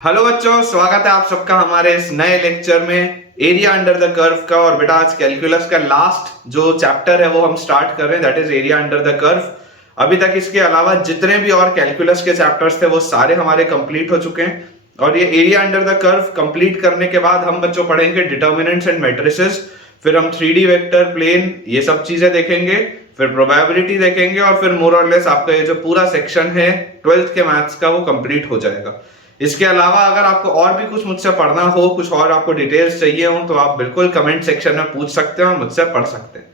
Hello बच्चों, स्वागत है आप सबका हमारे इस नए लेक्चर में एरिया अंडर द कर्व का। और बेटा आज कैलकुलस का लास्ट जो चैप्टर है वो हम स्टार्ट कर रहे हैं, that is area under the curve. अभी तक इसके अलावा जितने भी और कैलकुलस के चैप्टर्स थे वो सारे हमारे कंप्लीट हो चुके हैं। और ये area under the curve complete करने के बाद हम बच्चों पढ़ेंगे डिटर्मिनेंट्स एंड मैट्रिसेस, फिर हम 3D वेक्टर, प्लेन, ये सब चीजें देखेंगे, फिर प्रोबेबिलिटी देखेंगे और फिर मोर और लेस आपका ये जो पूरा सेक्शन है 12th के मैथ्स का वो कंप्लीट हो जाएगा। इसके अलावा अगर आपको और भी कुछ मुझसे पढ़ना हो, कुछ और आपको डिटेल्स चाहिए हो, तो आप बिल्कुल कमेंट सेक्शन में पूछ सकते हो, मुझसे पढ़ सकते हैं।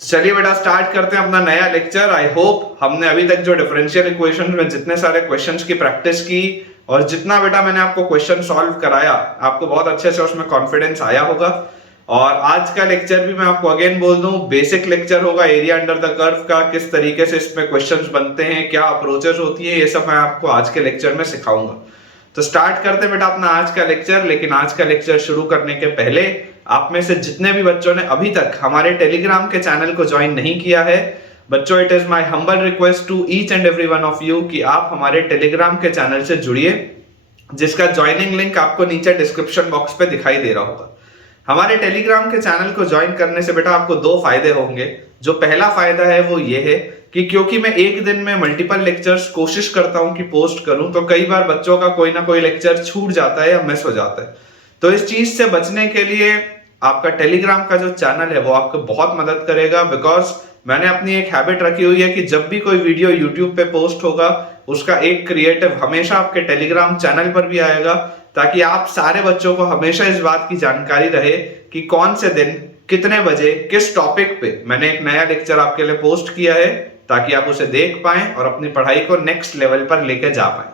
चलिए बेटा स्टार्ट करते हैं अपना नया लेक्चर। आई होप हमने अभी तक जो डिफरेंशियल इक्वेशन में जितने सारे क्वेश्चंस की प्रैक्टिस की और जितना बेटा मैंने आपको क्वेश्चन सॉल्व कराया, आपको बहुत अच्छे से उसमें कॉन्फिडेंस आया होगा। और आज का लेक्चर भी मैं आपको अगेन बोल दूं, बेसिक लेक्चर होगा एरिया अंडर द कर्व का। किस तरीके से इसमें क्वेश्चंस बनते हैं, क्या अप्रोचेस होती है, ये सब मैं आपको आज के लेक्चर में सिखाऊंगा। तो स्टार्ट करते हैं बेटा अपना आज का लेक्चर। लेकिन आज का लेक्चर शुरू करने के पहले आप में से जितने भी बच्चों ने अभी तक हमारे टेलीग्राम के चैनल को ज्वाइन नहीं किया है, बच्चों it is my humble request to each and every one of you कि आप हमारे टेलीग्राम के चैनल से जुड़िए, जिसका ज्वाइनिंग लिंक आपको नीचे डिस्क्रिप्शन बॉक्स पे दिखाई दे रहा होगा। हमारे टेलीग्राम के चैनल को ज्वाइन करने से बेटा आपको दो फायदे होंगे। जो पहला फायदा है वो ये है कि क्योंकि मैं एक दिन में मल्टीपल लेक्चर्स कोशिश करता हूं कि पोस्ट करूं, तो कई बार बच्चों का कोई ना कोई लेक्चर छूट जाता है या मिस हो जाता है। तो इस चीज से बचने के लिए आपका टेलीग्राम का जो चैनल है वो आपको बहुत मदद करेगा। बिकॉज मैंने अपनी एक हैबिट रखी हुई है कि जब भी कोई वीडियो यूट्यूब पे पोस्ट होगा उसका एक क्रिएटिव हमेशा आपके टेलीग्राम चैनल पर भी आएगा, ताकि आप सारे बच्चों को हमेशा इस बात की जानकारी रहे कि कौन से दिन कितने बजे किस टॉपिक पे मैंने एक नया लेक्चर आपके लिए पोस्ट किया है, ताकि आप उसे देख पाएं और अपनी पढ़ाई को नेक्स्ट लेवल पर लेके जा पाएं।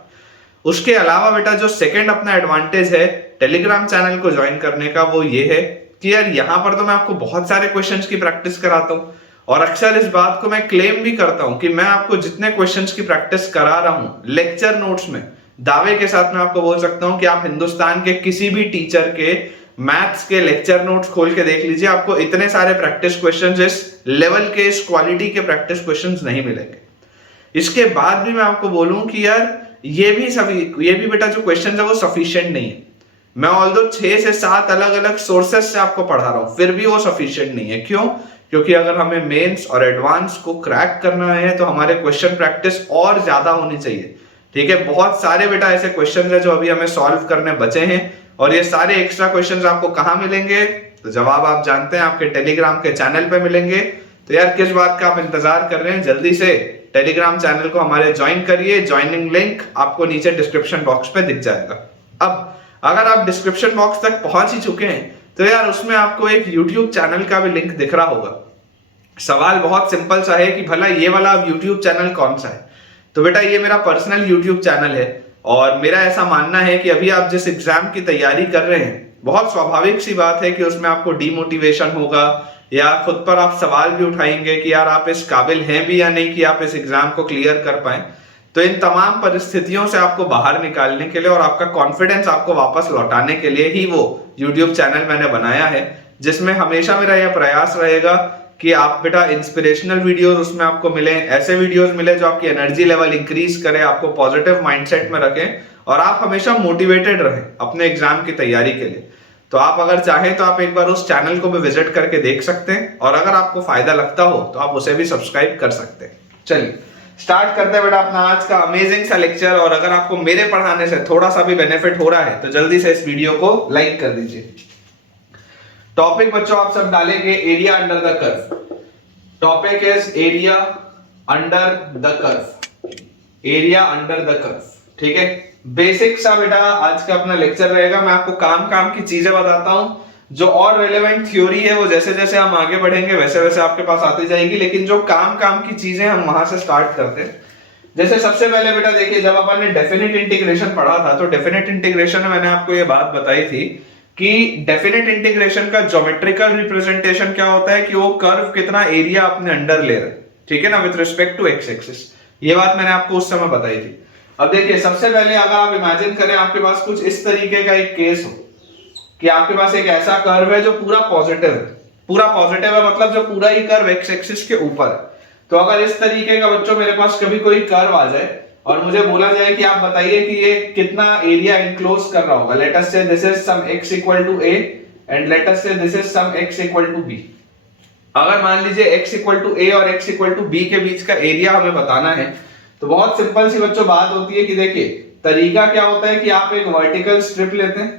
उसके अलावा बेटा जो सेकंड अपना एडवांटेज है टेलीग्राम चैनल को ज्वाइन करने का वो ये है कि यार यहाँ पर तो मैं आपको बहुत सारे क्वेश्चंस की प्रैक्टिस कराता हूँ और अक्सर इस बात को मैं क्लेम भी करता हूँ कि मैं आपको जितने क्वेश्चंस की प्रैक्टिस करा रहा हूँ लेक्चर नोट्स में, दावे के साथ मैं आपको बोल सकता हूँ कि आप हिंदुस्तान के किसी भी टीचर के मैथ्स के लेक्चर नोट्स खोल के देख लीजिए, आपको इतने सारे प्रैक्टिस क्वेश्चंस इस लेवल के, इस क्वालिटी के प्रैक्टिस क्वेश्चंस नहीं मिलेंगे। इसके बाद भी मैं आपको बोलूं कि यार ये भी बेटा जो क्वेश्चन है वो सफिशिएंट नहीं है। मैं ऑल्दो 6 से 7 अलग अलग सोर्सेस से आपको पढ़ा रहा हूं, फिर भी वो सफिशिएंट नहीं है। क्यों? क्योंकि अगर हमें मेंस और एडवांस को क्रैक करना है तो हमारे क्वेश्चन प्रैक्टिस और ज्यादा होनी चाहिए। ठीक है, बहुत सारे बेटा ऐसे क्वेश्चन है जो अभी हमें सॉल्व करने बचे हैं और ये सारे एक्स्ट्रा क्वेश्चंस आपको कहां मिलेंगे? तो जवाब आप जानते हैं, आपके टेलीग्राम के चैनल पे मिलेंगे। तो यार किस बात का आप इंतजार कर रहे हैं? जल्दी से टेलीग्राम चैनल को हमारे ज्वाइन करिए। ज्वाइनिंग लिंक आपको नीचे डिस्क्रिप्शन बॉक्स पे दिख जाएगा। अब अगर आप डिस्क्रिप्शन बॉक्स तक पहुंच ही चुके हैं तो यार उसमें आपको एक यूट्यूब चैनल का भी लिंक दिख रहा होगा। सवाल बहुत सिंपल सा है कि भला ये वाला यूट्यूब चैनल कौन सा है? तो बेटा ये मेरा पर्सनल यूट्यूब चैनल है और मेरा ऐसा मानना है कि अभी आप जिस एग्जाम की तैयारी कर रहे हैं, बहुत स्वाभाविक सी बात है कि उसमें आपको डीमोटिवेशन होगा या खुद पर आप सवाल भी उठाएंगे कि यार आप इस काबिल हैं भी या नहीं कि आप इस एग्जाम को क्लियर कर पाए। तो इन तमाम परिस्थितियों से आपको बाहर निकालने के लिए और आपका कॉन्फिडेंस आपको वापस लौटाने के लिए ही वो यूट्यूब चैनल मैंने बनाया है, जिसमें हमेशा मेरा यह प्रयास रहेगा कि आप बेटा इंस्पिरेशनल वीडियोस उसमें आपको मिले, ऐसे वीडियोस मिले जो आपकी एनर्जी लेवल इंक्रीज करे, आपको पॉजिटिव माइंडसेट में रखें और आप हमेशा मोटिवेटेड रहें अपने एग्जाम की तैयारी के लिए। तो आप अगर चाहें तो आप एक बार उस चैनल को भी विजिट करके देख सकते हैं और अगर आपको फायदा लगता हो तो आप उसे भी सब्सक्राइब कर सकते हैं। चलिए स्टार्ट करते हैं बेटा अपना आज का अमेजिंग सा लेक्चर। और अगर आपको मेरे पढ़ाने से थोड़ा सा भी बेनिफिट हो रहा है तो जल्दी से इस वीडियो को लाइक कर दीजिए। टॉपिक बच्चों आप सब डालेंगे area under the curve. Topic is area under the curve, area under the curve. ठीक है, बेसिक सा बेटा आज का अपना लेक्चर रहेगा। मैं आपको काम की चीजें बताता हूं, जो और रेलेवेंट थ्योरी है वो जैसे जैसे हम आगे बढ़ेंगे वैसे वैसे आपके पास आती जाएगी, लेकिन जो काम की चीजें हम वहां से स्टार्ट करते हैं। जैसे सबसे पहले बेटा देखिए, जब अपन ने डेफिनेट इंटीग्रेशन पढ़ा था तो डेफिनेट इंटीग्रेशन में मैंने आपको ये बात बताई थी कि डेफिनेट इंटीग्रेशन का ज्योमेट्रिकल रिप्रेजेंटेशन क्या होता है कि वो कर्व कितना एरिया अपने अंडर ले रहे हैं, ठीक है ना, with respect to x axis. ये बात मैंने आपको उस समय बताई थी। अब देखिए सबसे पहले अगर आप इमेजिन करें आपके पास कुछ इस तरीके का एक केस हो कि आपके पास एक ऐसा कर्व है जो पूरा पॉजिटिव है। पूरा पॉजिटिव है मतलब जो पूरा ही कर्व एक्स एक्सिस के ऊपर है। तो अगर इस तरीके का बच्चों मेरे पास कभी कोई कर्व आ जाए और मुझे बोला जाए कि आप बताइए कि ये कितना एरिया इंक्लोज कर रहा होगा। Let us say this is some x equal to a and let us say this is some x equal to b। अगर मान लीजिए x इक्वल टू a और x इक्वल टू b के बीच का area हमें बताना है, तो बहुत सिंपल सी बच्चों बात होती है कि देखिए तरीका क्या होता है कि आप एक वर्टिकल स्ट्रिप लेते हैं,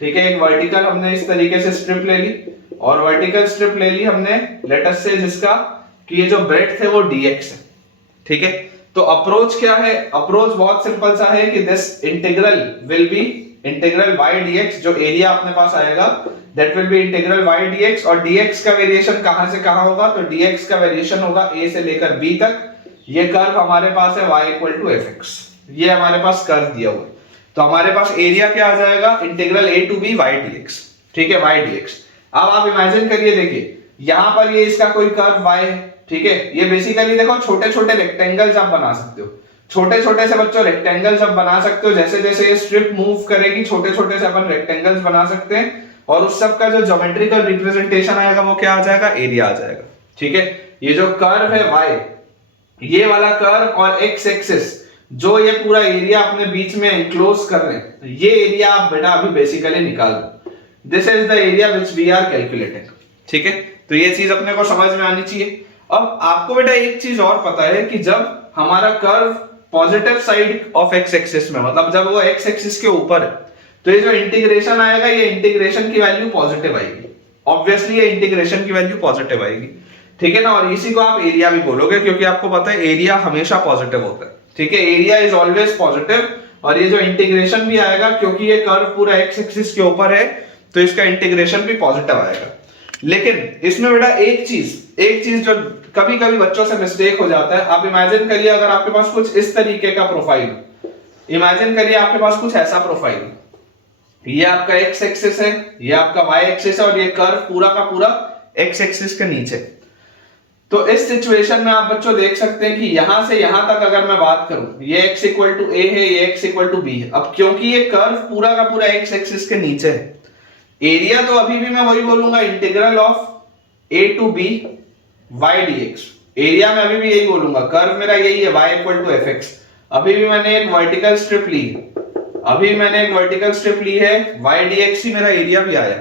ठीक है, एक वर्टिकल हमने इस तरीके से स्ट्रिप ले ली और वर्टिकल स्ट्रिप ले ली हमने लेट अस से जिसका कि ये जो ब्रेड्थ है वो dx है, ठीक है। तो अप्रोच क्या है, अप्रोच बहुत सिंपल सा है कि this integral will be integral y dx, जो एरिया अपने पास आएगा that will be integral y dx, और dx का वेरिएशन कहां से कहां होगा, तो dx का वेरिएशन होगा a से लेकर b तक। ये कर्व हमारे पास है y इक्वल टू fx, ये हमारे पास कर्व दिया हुआ है, तो हमारे पास एरिया क्या आ जाएगा, integral a to b y dx, ठीक है, y dx। अब आप इमेजिन करिए, देखिए यहां पर ये इसका कोई कर्व y है, ठीक है, ये बेसिकली देखो छोटे छोटे रेक्टेंगल्स आप बना सकते हो, छोटे छोटे से बच्चों रेक्टेंगल्स आप बना सकते हो, जैसे जैसे ये स्ट्रिप मूव करेगी छोटे छोटे से अपन रेक्टेंगल्स बना सकते हैं, और उस सब का जो ज्योमेट्रिकल रिप्रेजेंटेशन आएगा वो क्या आ जाएगा, एरिया आ जाएगा, ठीक है। ये जो कर्व है y, ये वाला कर्व और x एक्सिस जो ये पूरा एरिया अपने बीच में एनक्लोज कर रहे हैं, ये एरिया आप बेटा अभी बेसिकली निकाल दो। This is the area which we are calculating, ठीक है। तो ये चीज अपने को समझ में आनी चाहिए। अब आपको बेटा एक चीज और पता है कि जब हमारा curve positive side of x axis में, मतलब जब वो x एक्सिस के ऊपर है, तो ये जो इंटीग्रेशन आएगा ये इंटीग्रेशन की वैल्यू पॉजिटिव आएगी, ऑब्वियसली ये इंटीग्रेशन की वैल्यू पॉजिटिव आएगी, ठीक है ना। और इसी को आप एरिया भी बोलोगे क्योंकि आपको पता है एरिया हमेशा पॉजिटिव होता है, ठीक है, एरिया इज ऑलवेज पॉजिटिव। और ये जो इंटीग्रेशन भी आएगा क्योंकि ये कर्व पूरा x एक्सिस के ऊपर है तो इसका इंटीग्रेशन भी पॉजिटिव आएगा। लेकिन इसमें बेटा एक चीज जो कभी कभी बच्चों से मिस्टेक हो जाता है, आप इमेजिन करिए अगर आपके पास कुछ इस तरीके का प्रोफाइल, इमेजिन करिए आपके पास कुछ ऐसा प्रोफाइल, ये आपका x एक्सिस है, ये आपका y एक्सिस है और ये कर्व पूरा का पूरा x एक्सिस के नीचे। तो इस सिचुएशन में आप बच्चों देख सकते हैं कि यहां से यहां तक अगर मैं बात करूं, ये x इक्वल टू a है, ये x इक्वल टू b है। अब क्योंकि ये कर्व पूरा का पूरा x एक्सिस के नीचे है, एरिया तो अभी भी मैं वही बोलूंगा integral of a to b y dx, area में अभी भी यही बोलूंगा, कर्व मेरा यही है y इक्वल टू fx। अभी भी मैंने एक वर्टिकल स्ट्रिप ली है, अभी मैंने एक वर्टिकल स्ट्रिप ली है, y dx ही मेरा एरिया भी आया।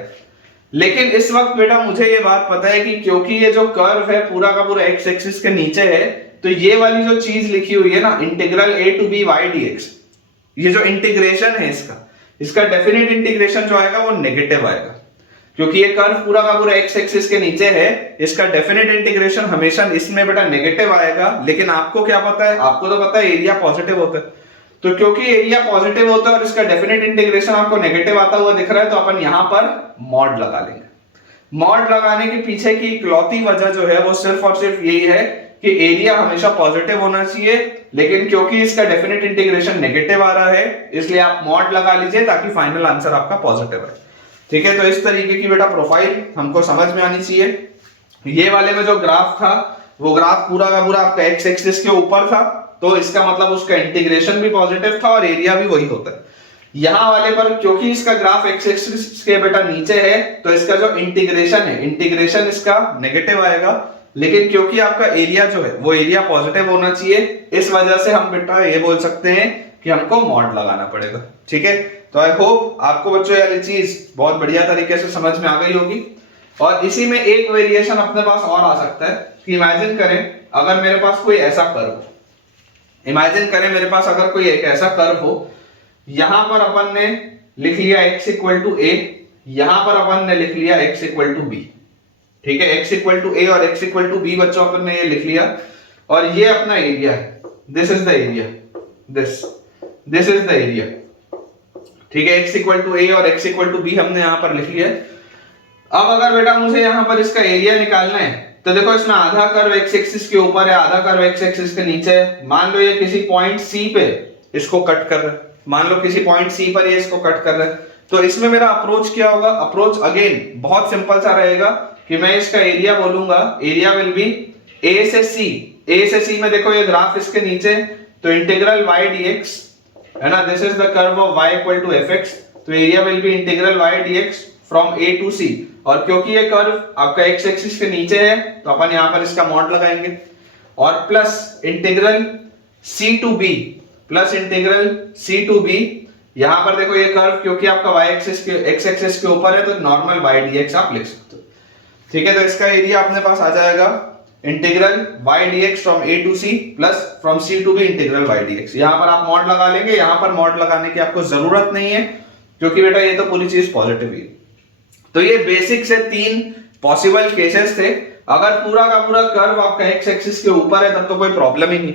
लेकिन इस वक्त बेटा मुझे ये बात पता है कि क्योंकि ये जो कर्व है पूरा का पूरा x एक्सिस के नीचे है, तो ये वाली जो चीज लिखी हुई है ना integral a to b y dx, ये जो इंटीग्रेशन है इसका डेफिनेट इंटीग्रेशन जो आएगा वो नेगेटिव आएगा, क्योंकि ये कर्व पूरा का पूरा x एक्सिस के नीचे है, इसका डेफिनेट इंटीग्रेशन हमेशा इसमें बेटा नेगेटिव आएगा। लेकिन आपको क्या पता है, आपको तो पता है एरिया पॉजिटिव होता है, तो क्योंकि एरिया पॉजिटिव होता है और इसका डेफिनेट इंटीग्रेशन आपको नेगेटिव आता हुआ दिख रहा है, तो अपन यहां पर मॉड लगा लेंगे। मॉड लगाने के पीछे की इकलौती वजह जो है वो सिर्फ और सिर्फ यही है कि एरिया हमेशा पॉजिटिव होना चाहिए, लेकिन क्योंकि इसका डेफिनेट इंटीग्रेशन नेगेटिव आ रहा है इसलिए आप मॉड लगा लीजिए ताकि फाइनल आंसर आपका पॉजिटिव है, ठीक है। तो इस तरीके की बेटा प्रोफाइल हमको समझ में आनी चाहिए। ये वाले में जो ग्राफ था वो ग्राफ पूरा का पूरा आपका x एक्सिस के ऊपर था, तो इसका मतलब उसका इंटीग्रेशन भी पॉजिटिव था और एरिया भी वही होता है। यहां वाले पर क्योंकि इसका ग्राफ x एक्सिस के बेटा नीचे है, तो इसका जो इंटीग्रेशन है, इंटीग्रेशन इसका नेगेटिव आएगा, लेकिन क्योंकि आपका एरिया जो है वो एरिया पॉजिटिव होना चाहिए, इस वजह से हम बेटा ये बोल सकते हैं कि हमको मॉड लगाना पड़ेगा, ठीक है। तो आई होप आपको बच्चों ये चीज बहुत बढ़िया तरीके से समझ में आ गई होगी। और इसी में एक वेरिएशन अपने पास और आ सकता है कि इमेजिन करें अगर मेरे पास कोई ऐसा कर्व, इमेजिन करें मेरे पास अगर कोई एक ऐसा कर्व हो, यहां पर अपन ने लिख लिया x इक्वल टू a, यहां पर अपन ने लिख लिया x इक्वल टू b, ठीक है, x इक्वल टू a और x इक्वल टू b बच्चों अपन ने ये लिख लिया, और ये अपना एरिया है, this is the area, this is the area, ठीक है, x इक्वल टू a और x इक्वल टू b हमने यहां पर लिख लिया। अब अगर बेटा मुझे यहां पर इसका एरिया निकालना है, तो देखो इसमें आधा कर्व x एक्सिस के ऊपर है, आधा कर्व x एक्सिस के नीचे है। मान लो ये किसी पॉइंट C पे इसको कट कर रहा है, मान लो किसी पॉइंट C पर ये इसको कट कर रहा है, तो इसमें मेरा अप्रोच क्या होगा, अप्रोच अगेन बहुत सिंपल सा रहेगा कि मैं इसका एरिया बोलूंगा, एरिया विल बी a से c, a से c में देखो ये ग्राफ इसके नीचे, तो इंटीग्रल y dx है ना, this is the curve of y equal to fx, तो area will be integral y dx from a to c, और क्योंकि ये कर्व आपका x एक्सिस के नीचे है तो अपन यहां पर इसका मॉड लगाएंगे, और plus integral c to b, plus integral c to b, यहां पर देखो ये कर्व क्योंकि आपका y एक्सिस के x एक्सिस के ऊपर है तो नॉर्मल y dx आप लिख सकते हो। ठीक है, तो इसका एरिया अपने पास आ जाएगा integral y dx from a to c plus from c to b integral y dx। यहां पर आप मॉड लगा लेंगे, यहां पर मॉड लगाने की आपको जरूरत नहीं है क्योंकि बेटा ये तो पूरी चीज पॉजिटिव ही। तो ये बेसिक से 3 पॉसिबल केसेस थे। अगर पूरा का पूरा कर्व आपका x एक्सिस के ऊपर है तब तो कोई प्रॉब्लम ही नहीं।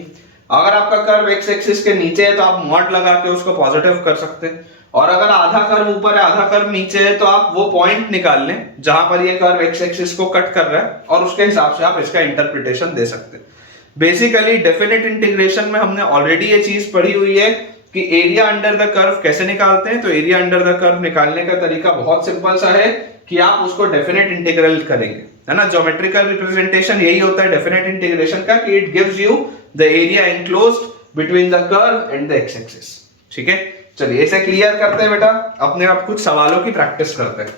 अगर आपका कर्व x एक्सिस के नीचे है तो आप मॉड लगा के उसको पॉजिटिव कर सकते हैं, और अगर आधा कर्व ऊपर है आधा कर्व नीचे है तो आप वो पॉइंट निकाल लें जहां पर ये कर्व x एक्सिस को कट कर रहा है और उसके हिसाब से आप इसका इंटरप्रिटेशन दे सकते हैं। बेसिकली डेफिनेट इंटीग्रेशन में हमने ऑलरेडी ये चीज पढ़ी हुई है कि एरिया अंडर द कर्व कैसे निकालते हैं। तो एरिया अंडर द कर्व निकालने का तरीका बहुत सिंपल सा है कि आप उसको डेफिनेट इंटीग्रल करेंगे, है ना। ज्योमेट्रिकल रिप्रेजेंटेशन यही होता है डेफिनेट इंटीग्रेशन का कि it gives you the area enclosed between the curve and the x axis. ठीक है, चलिए इसे क्लियर करते हैं बेटा, अपने आप कुछ सवालों की प्रैक्टिस करते हैं।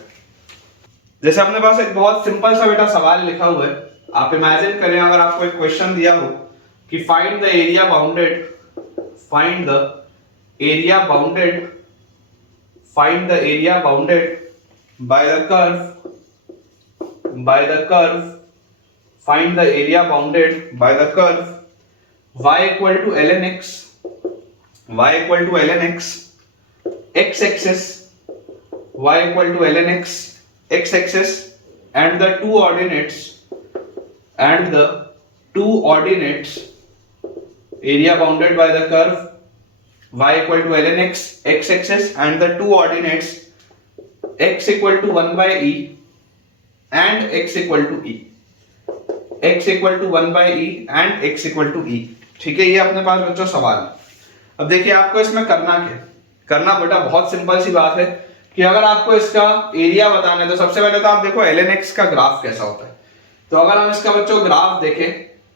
जैसे अपने पास एक बहुत सिंपल सा बेटा सवाल लिखा हुआ है, आप इमेजिन करें अगर आपको एक क्वेश्चन दिया हो कि find the area bounded, find the area bounded, find the area bounded by the curve, find the area bounded by the curve y equal to ln x, y equal to ln x, x axis, y equal to ln x, x axis, and the two ordinates, area bounded by the curve y equal to ln x, x axis, and the two ordinates x equal to 1 by e and x equal to e, x equal to 1 by e and x equal to e। ठीक है, ये अपने पास बच्चों सवाल है। अब देखिए आपको इसमें करना क्या करना बेटा, बहुत सिंपल सी बात है कि अगर आपको इसका एरिया बताना है तो सबसे पहले तो आप देखो ln x का ग्राफ कैसा होता है। तो अगर हम इसका बच्चों ग्राफ देखें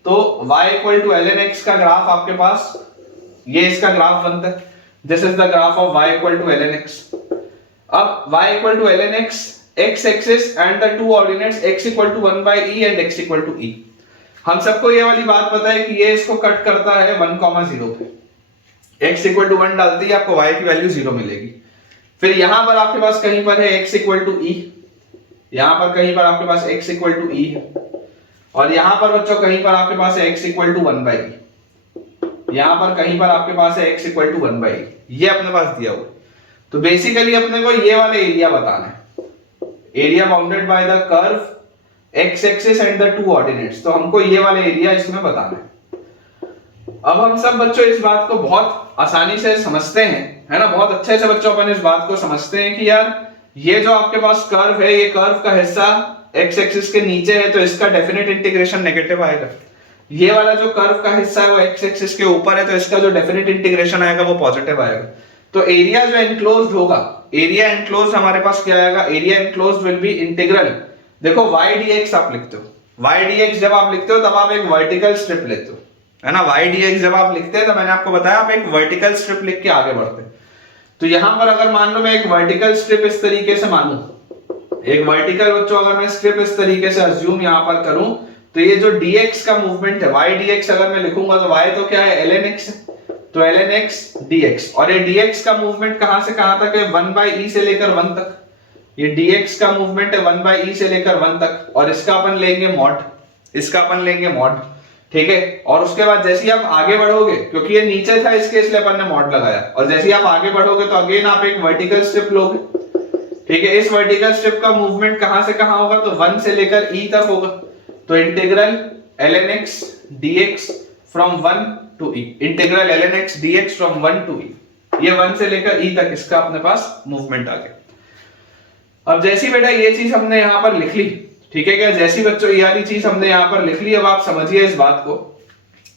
तो y equal to ln x का ग्राफ आपके पास ये इसका ग्राफ बनता है, this is the graph of y equal to ln x। अब y equal to ln x, x axis and the two ordinates x equal to 1 by e and x equal to e। हम सबको ये वाली बात पता है कि ये इसको कट करता है 1,0 पे, x equal to 1 डालते ही आपको y की वैल्यू 0 मिलेगी। फिर यहां पर आपके पास कहीं पर है x equal to e, यहां पर कहीं पर आपके पास x equal to e है, और यहां पर बच्चों कहीं पर आपके पास है x equal to 1 by e, यहां पर कहीं पर आपके पास है x equal to 1 by e, ये अपने पास दिया हुआ। तो बेसिकली अपने को ये वाला एरिया बताना है, area bounded by the curve x axis and the two ordinates. तो हमको ये वाला एरिया इसमें बताना है। अब हम सब बच्चों इस बात को बहुत आसानी से समझते हैं, है ना, बहुत अच्छे से बच्चों अपन इस बात को समझते हैं कि यार ये जो आपके पास कर्व है, ये कर्व का हिस्सा एक्स एक्सिस के नीचे है तो इसका डेफिनेट इंटीग्रेशन नेगेटिव आएगा। ये वाला जो कर्व का हिस्सा है वो एक्स एक्सिस के ऊपर है तो इसका जो डेफिनेट इंटीग्रेशन आएगा वो पॉजिटिव आएगा। तो एरिया जो एनक्लोज्ड होगा, एरिया एनक्लोज्ड हमारे पास क्या आएगा, area enclosed will be integral, देखो y dx आप लिखते हो, y dx जब आप लिखते हो तब आप एक वर्टिकल स्ट्रिप लेते हो, है ना। y dx जब आप लिखते हैं तो मैंने आपको बताया आप एक वर्टिकल स्ट्रिप लिख के आगे बढ़ते हैं। तो यहां पर अगर मान लो मैं एक वर्टिकल स्ट्रिप इस तरीके से मानूं, एक वर्टिकल बच्चों अगर मैं स्ट्रिप इस तरीके से अज्यूम यहां पर करूं तो ये जो dx का मूवमेंट है y dx अगर मैं लिखूंगा तो y तो क्या है ln x है, तो ln x dx, और ये dx का मूवमेंट कहां से कहां तक है 1 by e से लेकर 1 तक, ये dx का मूवमेंट है 1 by e से लेकर 1 तक, और इसका अपन लेंगे मॉड, इसका अपन लेंगे मॉड। ठीक है, और उसके बाद जैसे ही आप आगे बढ़ोगे, क्योंकि ये नीचे था इसके इसलिए अपन ने मॉड लगाया, और जैसे ही आप आगे बढ़ोगे तो अगेन आप एक वर्टिकल स्ट्रिप लोगे। ठीक है, इस वर्टिकल स्ट्रिप का मूवमेंट कहां से कहां होगा तो 1 से लेकर e तक होगा। तो integral ln x dx from 1 to e, integral ln x dx from 1 to e, ये 1 से लेकर e तक इसका अपने पास मूवमेंट आ गया। अब जैसी बेटा ये चीज हमने यहां पर लिख ली, ठीक है क्या, जैसी बच्चों ये वाली चीज हमने यहां पर लिख ली, अब आप समझिए इस बात को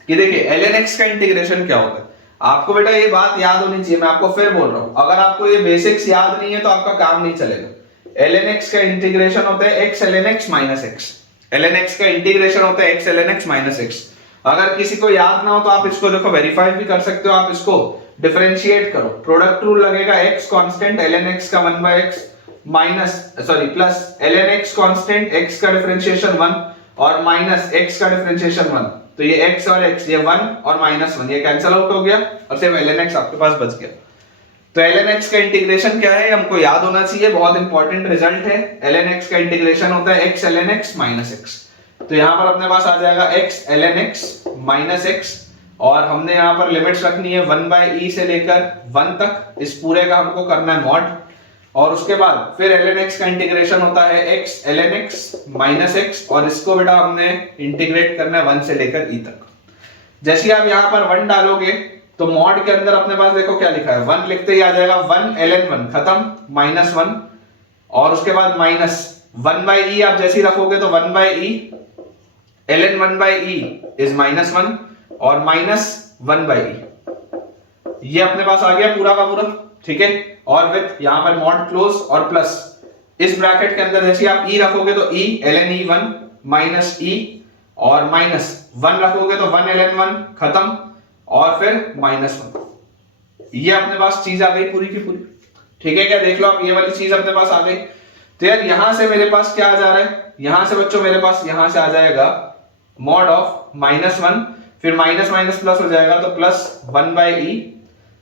कि देखिए ln x का इंटीग्रेशन क्या होता है। आपको बेटा ये बात याद होनी चाहिए, मैं आपको फिर बोल रहा हूं, अगर आपको ये बेसिक्स याद नहीं है तो आपका काम नहीं चलेगा। ln x का इंटीग्रेशन होता है x ln x minus x, ln x का इंटीग्रेशन होता है x ln x minus x। अगर किसी को याद ना हो तो आप इसको देखो वेरीफाई भी कर सकते हो, आप इसको डिफरेंशिएट करो, प्रोडक्ट रूल लगेगा, x कांस्टेंट ln x का 1 by x minus plus ln x constant x का डिफरेंशिएशन 1 और माइनस x का डिफरेंशिएशन 1, तो ये x और x, ये 1 और -1 ये कैंसिल आउट हो गया और सिर्फ ln x आपके पास बच गया। तो ln x का इंटीग्रेशन क्या है हमको याद होना चाहिए, बहुत इंपॉर्टेंट रिजल्ट है। ln x का इंटीग्रेशन होता है x ln x minus x। तो यहाँ पर अपने पास आ जाएगा x ln x minus x, और हमने यहाँ पर लिमिट्स रखनी है 1/e से लेकर 1 तक, इस पूरे का हमको करना है मॉड, और उसके बाद फिर ln x का इंटीग्रेशन होता है x ln x minus x, और इसको बेटा हमने इंटीग्रेट करना है 1 से लेकर e तक। जैसे आप यहाँ पर 1 डालोगे तो मॉड के अंदर अपने पास देखो क्या लिखा है, 1 लिखते ही आ जाएगा 1 ln 1 खत्म -1, और उसके बाद माइनस 1/e आप जैसे ही रखोगे तो 1/e ln 1/e इज -1 और माइनस 1/e, ये अपने पास आ गया पूरा का पूरा, ठीक है। और विथ यहां पर मॉड क्लोज और प्लस इस ब्रैकेट के अंदर जैसे आप e रखोगे तो e ln e1 minus e, और माइनस 1 रखोगे तो 1 ln 1 खत्म, और फिर -1। ये अपने पास चीज आ गई पूरी की पूरी, ठीक है क्या, देख लो आप ये वाली चीज अपने पास आ गई। तो यार यहां से मेरे पास क्या आ जा रहा है, यहां से बच्चों मेरे पास यहां से आ जाएगा मॉड ऑफ -1, फिर माइनस माइनस प्लस हो जाएगा तो प्लस 1/e,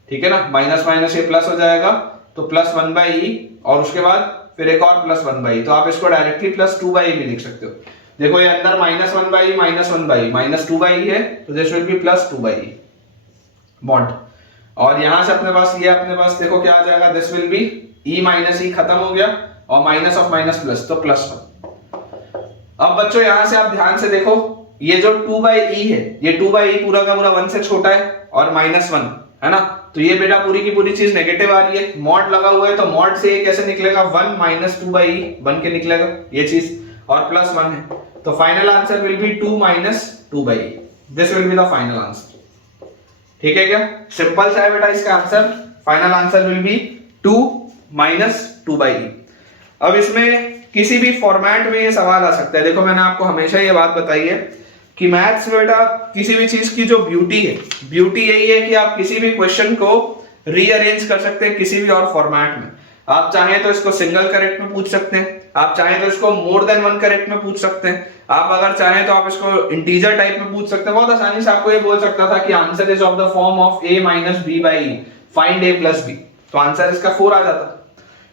ठीक है ना, माइनस माइनस ये प्लस हो जाएगा तो प्लस 1/e, और उसके बाद फिर एक और प्लस 1/e, तो आप इसको डायरेक्टली प्लस 2/e भी लिख सकते हो। देखो ये अंदर -1/e minus 1/e minus 2/e है, तो this will B plus 2/e mod, और यहां से अपने पास ये अपने पास देखो क्या आ जाएगा, this will B e minus e खत्म हो गया, और माइनस ऑफ माइनस प्लस तो +1। अब बच्चों यहां से आप ध्यान से देखो, ये जो 2/e है, ये 2/e पूरा का पूरा 1 से छोटा है और -1 है ना, तो ये बेटा पूरी की पूरी चीज नेगेटिव आ रही है, मॉड लगा हुआ है, तो मॉड से ये कैसे निकलेगा, 1 माइनस 2/e बन के निकलेगा ये चीज, और +1 है, तो final answer will B 2 minus 2/e, this will be the final answer, ठीक है क्या, सिंपल सा है बेटा इसका answer, final answer will B 2 minus 2/e। अब इसमें किसी भी फॉर्मेट में ये सवाल आ सकता है, देखो मैंने आपको हमेशा ये बात बताई है कि मैथ्स में बेटा किसी भी चीज की जो ब्यूटी है, ब्यूटी यही है कि आप किसी भी क्वेश्चन को रीअरेंज कर सकते हैं किसी भी और फॉर्मेट में। आप चाहें तो इसको सिंगल करेक्ट में पूछ सकते हैं, आप चाहें तो इसको मोर देन 1 करेक्ट में पूछ सकते हैं, आप अगर चाहें तो आप इसको इंटीजर टाइप में पूछ सकते हैं। बहुत आसानी से आपको ये बोल सकता था कि answer is of the form of a minus b/e, find a plus b, तो आंसर इसका 4 आ जाता,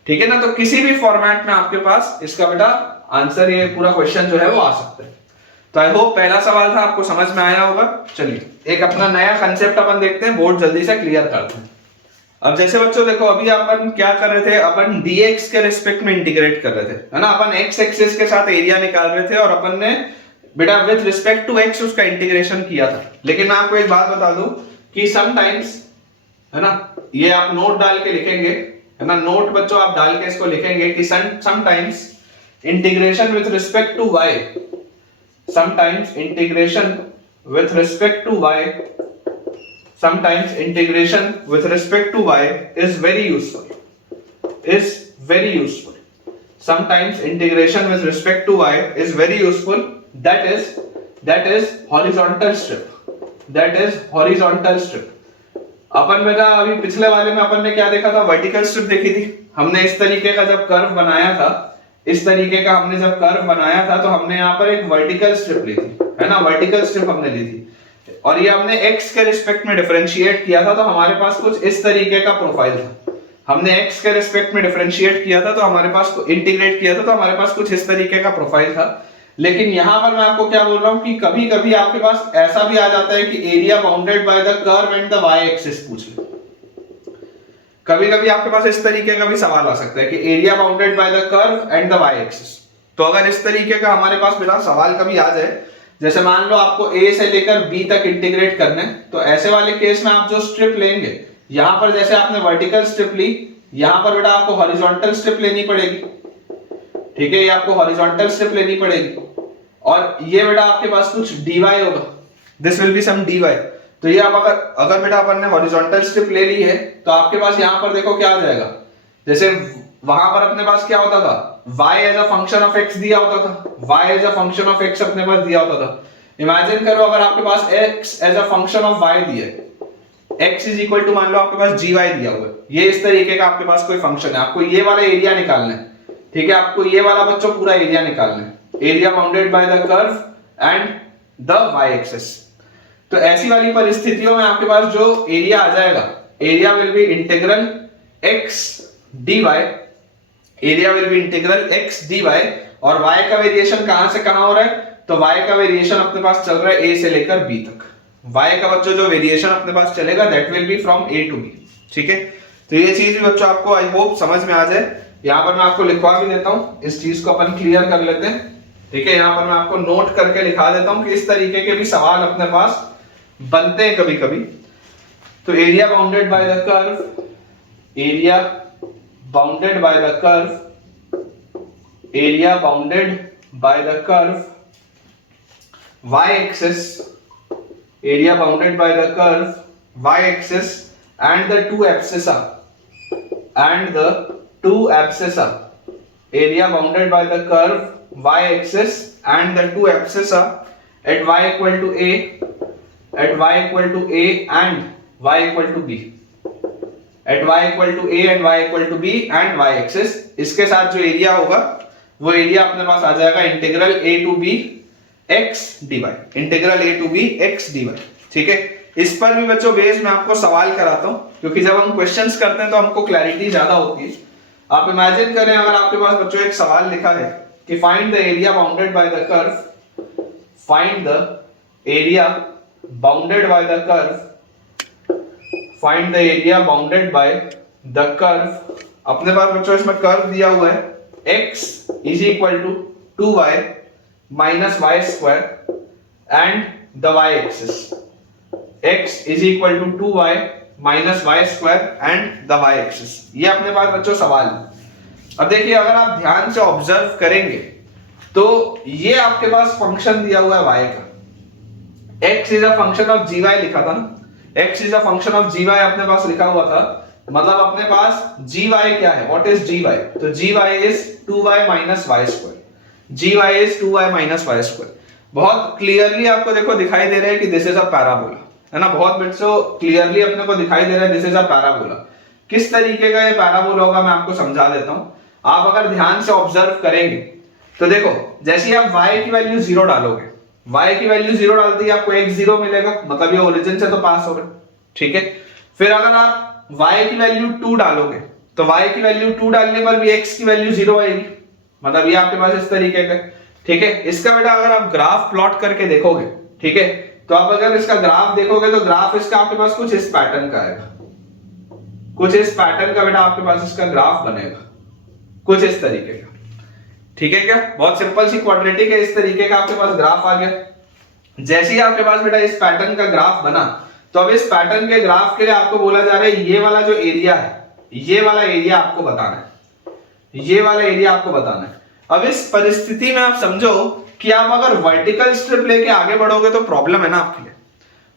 ठीक है ना। तो किसी भी फॉर्मेट में आपके पास इसका बेटा आंसर, ये पूरा क्वेश्चन जो है वो आ सकता है। तो आई होप पहला सवाल था आपको समझ में आया होगा। चलिए एक अपना नया कंसेप्ट अपन देखते हैं, बोर्ड जल्दी से क्लियर करते हैं। अब जैसे बच्चों देखो अभी अपन क्या कर रहे थे, अपन dx के रिस्पेक्ट में इंटीग्रेट कर रहे थे, है ना, अपन x एक्सिस के साथ एरिया निकाल रहे थे, और अपन ने बेटा विद रिस्पेक्ट टू x उसका इंटीग्रेशन किया था। लेकिन मैं आपको एक बात बता दूं कि समटाइम्स, है ना, ये आप नोट डाल के लिखेंगे, है ना, नोट बच्चों आप डाल के इसको लिखेंगे कि sometimes integration with respect to y, sometimes integration with respect to y, sometimes integration with respect to y is very useful, sometimes integration with respect to y is very useful, that is horizontal strip, अपन बेटा अभी पिछले वाले में अपन ने क्या देखा था, vertical strip देखी थी हमने। इस तरीके का जब कर्व बनाया था, इस तरीके का हमने जब कर्व बनाया था, तो हमने यहाँ पर एक वर्टिकल स्ट्रिप ली थी, है ना, वर्टिकल स्ट्रिप हमने ली थी, और ये हमने x के रिस्पेक्ट में डिफरेंशिएट किया था, तो हमारे पास कुछ इस तरीके का प्रोफाइल था। हमने x के रिस्पेक्ट में डिफरेंशिएट किया था, तो हमारे पास इंटीग्रेट किया था, तो हमारे पास कुछ इस तरीके का प्रोफाइल था। लेकिन यहां पर मैं आपको क्या बोल रहा हूं कि कभी कभी आपके पास ऐसा भी आ जाता है कि area bounded by the curve and the y axis पूछ ले। कभी कभी आपके पास इस तरीके का भी सवाल आ सकता है कि area bounded by the curve and the y axis. तो अगर इस तरीके का हमारे पास बेटा सवाल कभी आ जाए, जैसे मान लो आपको a से लेकर b तक इंटीग्रेट करना है, तो ऐसे वाले केस में आप जो स्ट्रिप लेंगे, यहां पर जैसे आपने वर्टिकल स्ट्रिप ली, यहां पर बेटा आपको हॉरिजॉन्टल स्ट्रिप लेनी पड़ेगी, ठीक है, ये आपको हॉरिजॉन्टल स्ट्रिप लेनी पड़ेगी, और ये बेटा आपके पास कुछ dy होगा, this will be some dy। तो ये आप अगर बेटा अपन ने हॉरिजॉन्टल स्ट्रिप ले ली है, तो आपके पास यहां पर देखो क्या आ जाएगा, जैसे वहां पर अपने पास क्या होता था, y as a function of x दिया होता था, y as a function of x अपने पास दिया होता था। इमेजिन करो अगर आपके पास x as a function of y दिया है, x इज इक्वल टू मान लो आपके पास gy दिया हुआ है, ये इस तरीके का आपके पास कोई फंक्शन है, आपको ये वाला एरिया निकालना है, ठीक है, आपको ये वाला बच्चों पूरा एरिया निकालना है, area bounded by the curve and the y axis. तो ऐसी वाली परिस्थितियों में आपके पास जो एरिया आ जाएगा, area will be integral x dy, area will be integral x dy, और y का वेरिएशन कहां से कहां हो रहा है, तो y का वेरिएशन अपने पास चल रहा है a से लेकर b तक। y का बच्चों जो वेरिएशन अपने पास चलेगा that will be from a to b, ठीक है। तो ये चीज भी बच्चों आपको आई होप समझ में आ जाए। यहाँ पर मैं आपको लिखवा भी देता हूँ, इस चीज को अपन क्लियर कर लेते हैं, ठीक है। यहाँ पर मैं आपको नोट करके लिखा देता हूँ कि इस तरीके के भी सवाल अपने पास बनते हैं कभी कभी। तो area bounded by the curve, area bounded by the curve, area bounded by the curve y axis, area bounded by the curve y axis and the two abscissa, area bounded by the curve y axis and the two abscissa at y equal to a, at y equal to a and y equal to b, at y equal to a and y equal to b and y axis, इसके साथ जो area होगा वो area अपने पास आ जाएगा integral a to b x dy, integral a to b x dy, ठीक है। इस पर भी बच्चों बेस मैं आपको सवाल कराता हूं, क्योंकि जब हम क्वेश्चंस करते हैं तो हमको क्लैरिटी ज्यादा होती है। आप इमेजिन करें अगर आपके पास बच्चों एक सवाल लिखा है कि find the area bounded by the curve, find the area bounded by the curve, find the area bounded by the curve. अपने पास बच्चों इसमें कर्व दिया हुआ है x is equal to 2y minus y square and the y axis, x is equal to 2y minus y square and the y axis, ये अपने पास बच्चों सवाल है। अब देखिए अगर आप ध्यान से ऑब्जर्व करेंगे तो ये आपके पास फंक्शन दिया हुआ है y का, x is a function of gy लिखा था ना, x is a function of gy अपने पास लिखा हुआ था, मतलब अपने पास gy क्या है, what is gy, तो gy is 2y minus y square, gy is 2y minus y square। बहुत क्लियरली आपको देखो दिखाई दे रहा है कि दिस इज अ पैराबोला, है ना, बहुत बच्चों क्लियरली अपने को दिखाई दे रहा है दिस इज अ पैराबोला। किस तरीके का ये पैराबोला होगा मैं आपको समझा देता हूं। आप अगर ध्यान से ऑब्जर्व करेंगे तो देखो जैसे ही आप y की वैल्यू 0 डालोगे, y की वैल्यू 0 डालते ही आपको x 0 मिलेगा, मतलब ये ओरिजिन से तो पास हो रहा है, ठीक है। फिर अगर आप y की वैल्यू 2 डालोगे तो y की वैल्यू 2 डालने पर भी x की वैल्यू 0 आएगी, मतलब ये आपके पास इस तरीके का, ठीक है। इसका बेटा अगर आप ग्राफ प्लॉट करके देखोगे, ठीक है, तो आप अगर इसका ग्राफ देखोगे तो ग्राफ इसका आपके पास कुछ इस पैटर्न का आएगा, कुछ इस पैटर्न का बेटा आपके पास इसका ग्राफ बनेगा, कुछ इस तरीके का, ठीक है। क्या बहुत सिंपल सी क्वाड्रेटिक है, इस तरीके का आपके पास ग्राफ आ गया। जैसे ही आपके पास बेटा इस पैटर्न का ग्राफ बना तो अब इस पैटर्न के ग्राफ के लिए आपको बोला जा रहा है ये वाला जो एरिया है, ये वाला एरिया आपको बताना है, ये वाला एरिया आपको बताना है। अब इस परिस्थिति में आप समझो कि आप अगर वर्टिकल स्ट्रिप लेके आगे बढ़ोगे तो प्रॉब्लम है ना आपके लिए।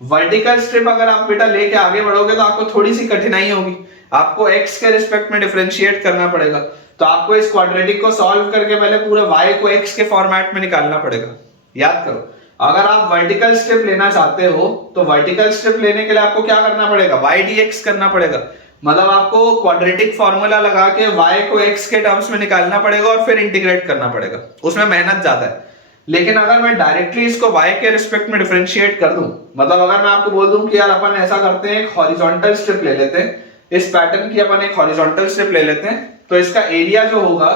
वर्टिकल स्ट्रिप अगर आप बेटा लेके आगे बढ़ोगे तो आपको थोड़ी सी कठिनाई होगी, आपको x के रिस्पेक्ट में डिफरेंशिएट करना पड़ेगा। तो आपको इस क्वाड्रेटिक को सॉल्व करके पहले पूरे y को x के फॉर्मेट में निकालना पड़ेगा। याद करो अगर आप वर्टिकल स्ट्रिप लेना चाहते हो तो वर्टिकल स्ट्रिप लेने के लिए आपको क्या करना पड़ेगा, y dx करना पड़ेगा, मतलब आपको क्वाड्रेटिक फॉर्मूला लगा के y को x के टर्म्स में निकालना पड़ेगा और फिर इंटीग्रेट करना पड़ेगा, उसमें मेहनत ज्यादा है। लेकिन अगर मैं डायरेक्टली इसको y के रिस्पेक्ट में डिफरेंशिएट कर दूं, मतलब अगर मैं आपको बोल दूं कि यार अपन ऐसा करते हैं एक हॉरिजॉन्टल स्ट्रिप ले लेते हैं, इस पैटर्न की अपन एक हॉरिजॉन्टल स्ट्रिप ले लेते हैं, तो इसका एरिया जो होगा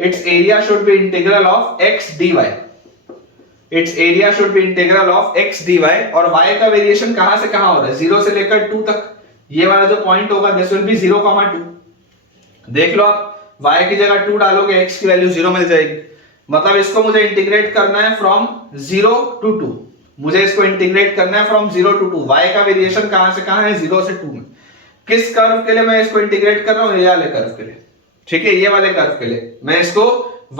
it's area should be integral of x dy, it's area should be integral of x dy, और y का वेरिएशन कहां से कहां हो रहा है, 0 से लेकर 2 तक। ये वाला जो पॉइंट होगा दिस विल बी 0,2। देख लो आप y की जगह 2 डालोगे x की वैल्यू 0 मिल जाएगी, मतलब इसको मुझे इंटीग्रेट करना है फ्रॉम 0 to 2, मुझे इसको इंटीग्रेट करना है फ्रॉम 0 to 2। y का वेरिएशन कहां से कहां है, 0 से 2 में। किस कर्व के लिए मैं इसको इंटीग्रेट कर रहा हूं, ये वाले कर्व के लिए, ठीक है, ये वाले कर्व के लिए मैं इसको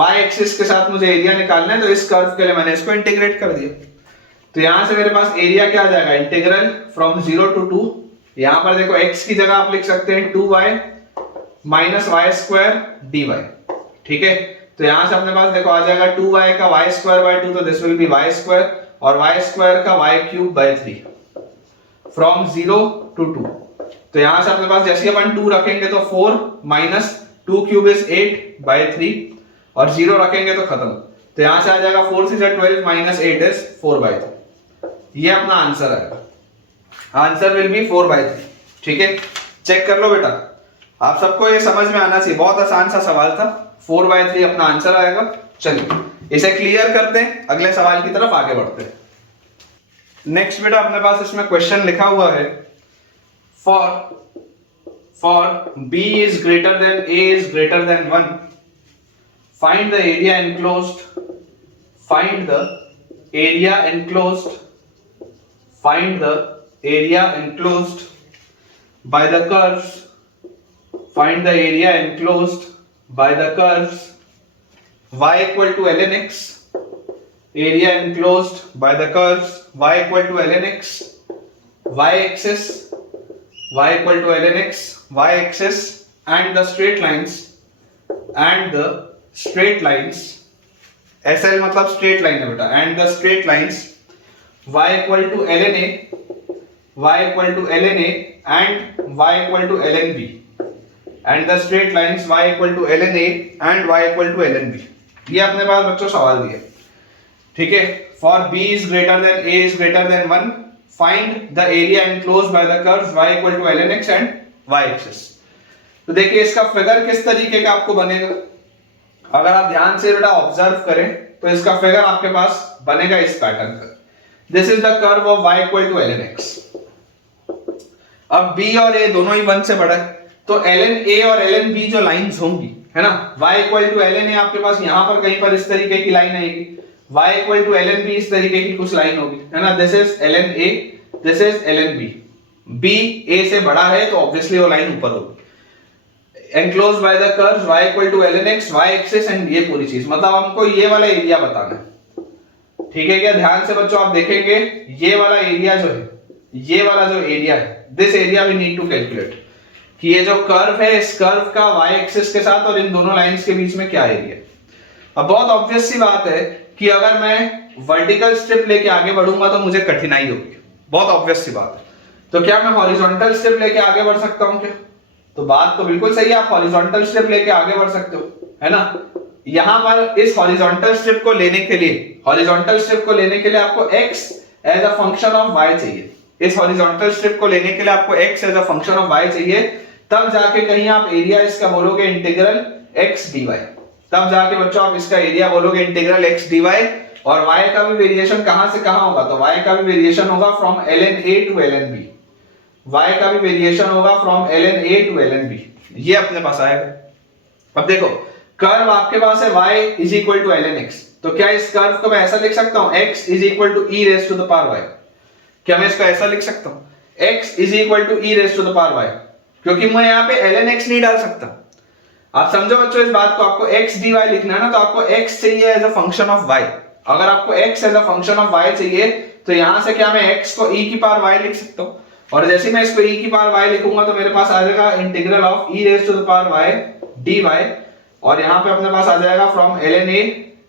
y एक्सिस के साथ मुझे एरिया निकालना है, तो इस कर्व के लिए मैंने इसको इंटीग्रेट कर दिया। तो यहां से मेरे पास एरिया क्या आ जाएगा, इंटीग्रल फ्रॉम 0 to 2। यहां पर देखो x की जगह आप लिख सकते हैं 2y minus y square dy, ठीक है। तो यहां से अपने पास देखो आ जाएगा 2y का y square by 2, तो this will B y square, और y square का y cube by 3 from 0 to 2। तो यहां से अपने पास जैसे अपन 2 रखेंगे तो 4 minus 2 cube is 8 by 3, और 0 रखेंगे तो खत्म। तो यहां से आ जाएगा 4 से 12 minus 8 is 4 by 3। ये अपना आंसर आएगा। Answer will B 4/3। ठीक है, चेक कर लो बेटा, आप सबको ये समझ में आना चाहिए, बहुत आसान सा सवाल था। 4/3 अपना आंसर आएगा। चलिए इसे क्लियर करते हैं, अगले सवाल की तरफ आगे बढ़ते हैं। नेक्स्ट बेटा अपने पास इसमें क्वेश्चन लिखा हुआ है, for b is greater than a is greater than 1, find the area enclosed find the area enclosed find the area enclosed by the curves find the area enclosed by the curves y equal to ln x, area enclosed by the curves y equal to ln x, y axis y equal to ln x, y axis and the straight lines SL मतलब straight line है बेटा, and the straight lines y equal to ln a, y equal to ln a and y equal to ln b, and the straight lines y equal to ln a and y equal to ln b। ये अपने पास बच्चों सवाल दिए। ठीक है, for b is greater than a is greater than 1, find the area enclosed by the curves y equal to ln x and y axis। तो देखिए इसका फिगर किस तरीके का आपको बनेगा, अगर आप ध्यान से बेटा ऑब्जर्व करें तो इसका फिगर आपके पास बनेगा इस पैटर्न का। This is the curve of y equal to ln x। अब b और a दोनों ही 1 से बड़ा है, तो ln a और ln b जो लाइंस होंगी है ना, y equal to ln a आपके पास यहां पर कहीं पर इस तरीके की लाइन आएगी, y equal to ln b इस तरीके की कुछ लाइन होगी है ना, this is ln a, this is ln b, b a से बड़ा है तो ऑब्वियसली वो लाइन ऊपर होगी। Enclosed by the curves y equal to ln x, y axis and ये पूरी चीज, मतलब हमको ये वाला एरिया बताना है। ठीक है क्या, ध्यान से बच्चों आप देखेंगे ये वाला एरिया जो है, ये वाला जो एरिया है, this area we need to calculate कि ये जो कर्व है इस कर्व का y एक्सिस के साथ और इन दोनों लाइंस के बीच में क्या एरिया है। अब बहुत ऑब्वियस सी बात है कि अगर मैं वर्टिकल स्ट्रिप लेके आगे बढ़ूंगा तो मुझे कठिनाई होगी, बहुत ऑब्वियस सी बात है। तो क्या मैं हॉरिजॉन्टल स्ट्रिप लेके आगे बढ़ सकता हूं क्या? तो बात तो बिल्कुल सही है, आप हॉरिजॉन्टल स्ट्रिप लेके आगे बढ़ सकते हो है ना। यहां पर इस हॉरिजॉन्टल स्ट्रिप को लेने के लिए आपको x as a function of y चाहिए। इस हॉरिजॉन्टल स्ट्रिप को लेने के लिए आपको x as a function of y चाहिए, तब जाके कहीं आप एरिया इसका बोलोगे इंटीग्रल x dy, तब जाके बच्चों आप इसका एरिया बोलोगे इंटीग्रल x dy। और y का भी वेरिएशन कहां से कहां होगा, तो y का भी वेरिएशन होगा from ln a to ln b, y का भी वेरिएशन होगा from ln a to ln b, ये अपने पास आएगा। अब देखो कर्व आपके पास है y is equal to ln x, तो क्या इस कर्व को मैं ऐसा लिख सकता हूं x is equal to e raise to the power y, क्या मैं इसको ऐसा लिख सकता हूं x is equal to e raise to the power y, क्योंकि मैं यहां पे ln x नहीं डाल सकता। आप समझो बच्चों इस बात को, आपको x dy लिखना है ना, तो आपको x चाहिए as a function of y। अगर आपको x as a function of y चाहिए तो यहां से क्या मैं x को e की पावर y लिख सकता हूं, और जैसे मैं इसको e की पावर y लिखूंगा तो मेरे पास आ जाएगा integral of e raise to the power y dy, और यहां पे अपने पास आ जाएगा from ln a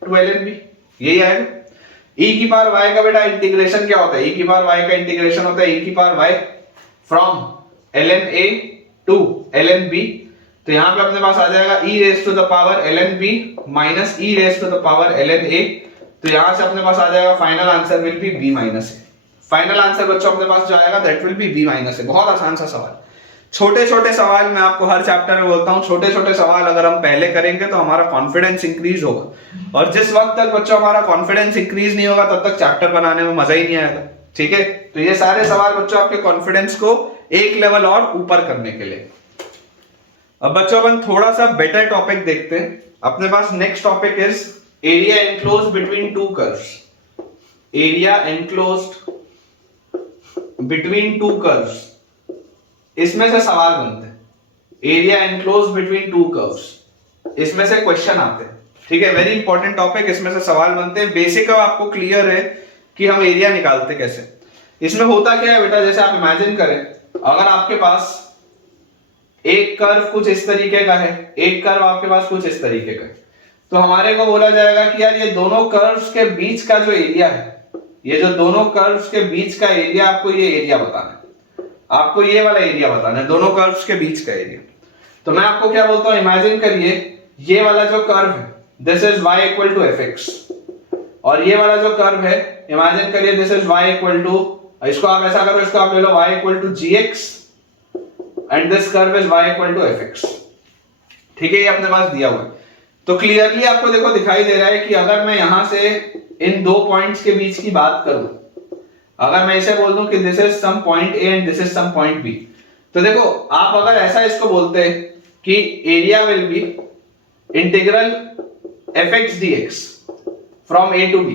to ln b, यही आएगा। e की पावर y का बेटा इंटीग्रेशन क्या होता है, e की पावर y का इंटीग्रेशन होता है e की पावर y फ्रॉम ln a to ln b, तो यहां पे अपने पास आ जाएगा e raise to the power ln b minus e raise to the power ln a, तो यहां से अपने पास आ जाएगा final answer will be b minus a। Final answer बच्चों अपने पास जो आएगा that will be b minus a। बहुत आसान सा सवाल, छोटे छोटे सवाल मैं आपको हर चैप्टर में बोलता हूं, छोटे छोटे सवाल अगर हम पहले करेंगे तो हमारा कॉन्फिडेंस इंक्रीज होगा, और जिस वक्त तक बच्चों हमारा कॉन्फिडेंस इंक्रीज नहीं होगा तब तक चैप्टर बनाने में मजा ही नहीं आएगा। ठीक है, तो ये सारे सवाल बच्चों आपके कॉन्फिडेंस को एक लेवल और ऊपर करने के लिए। अब बच्चों अपन थोड़ा सा बेटर टॉपिक देखते हैं। अपने पास next topic is area enclosed between two curves. Area enclosed between two curves, इसमें से सवाल बनते हैं। Area enclosed between two curves, इसमें से क्वेश्चन आते हैं। ठीक है, वेरी इंपॉर्टेंट टॉपिक, इसमें से सवाल बनते हैं। बेसिक अब आपको क्लियर है कि हम एरिया निकालते कैसे। इसमें होता क्या है बेटा, जैसे आप इमेजिन करें अगर आपके पास एक कर्व कुछ इस तरीके का है, एक कर्व आपके पास कुछ इस तरीके का है, तो हमारे को बोला जाएगा कि यार ये दोनों कर्व्स के बीच का जो एरिया है, ये जो दोनों कर्व्स के बीच का एरिया, आपको ये एरिया बताना है, आपको ये वाला एरिया बताना है, दोनों कर्व्स के बीच का एरिया। तो मैं आपको क्या बोलता हूं, इमेजिन करिए ये वाला जो कर्व है this is y equal to fx, और ये वाला जो कर्व है इमेजिन करिए this is y equal to इसको आप ऐसा करो, इसको आप ले लो y equal to gx and this curve is y equal to fx। ठीक है, ये अपने पास दिया हुआ है। तो क्लियरली आपको देखो दिखाई दे रहा है कि अगर मैं यहां से इन दो पॉइंट्स के बीच की बात करूं, अगर मैं इसे बोल दूं कि this is some point A and this is some point B, तो देखो आप अगर ऐसा इसको बोलते हैं कि area will be integral fx dx from a to b,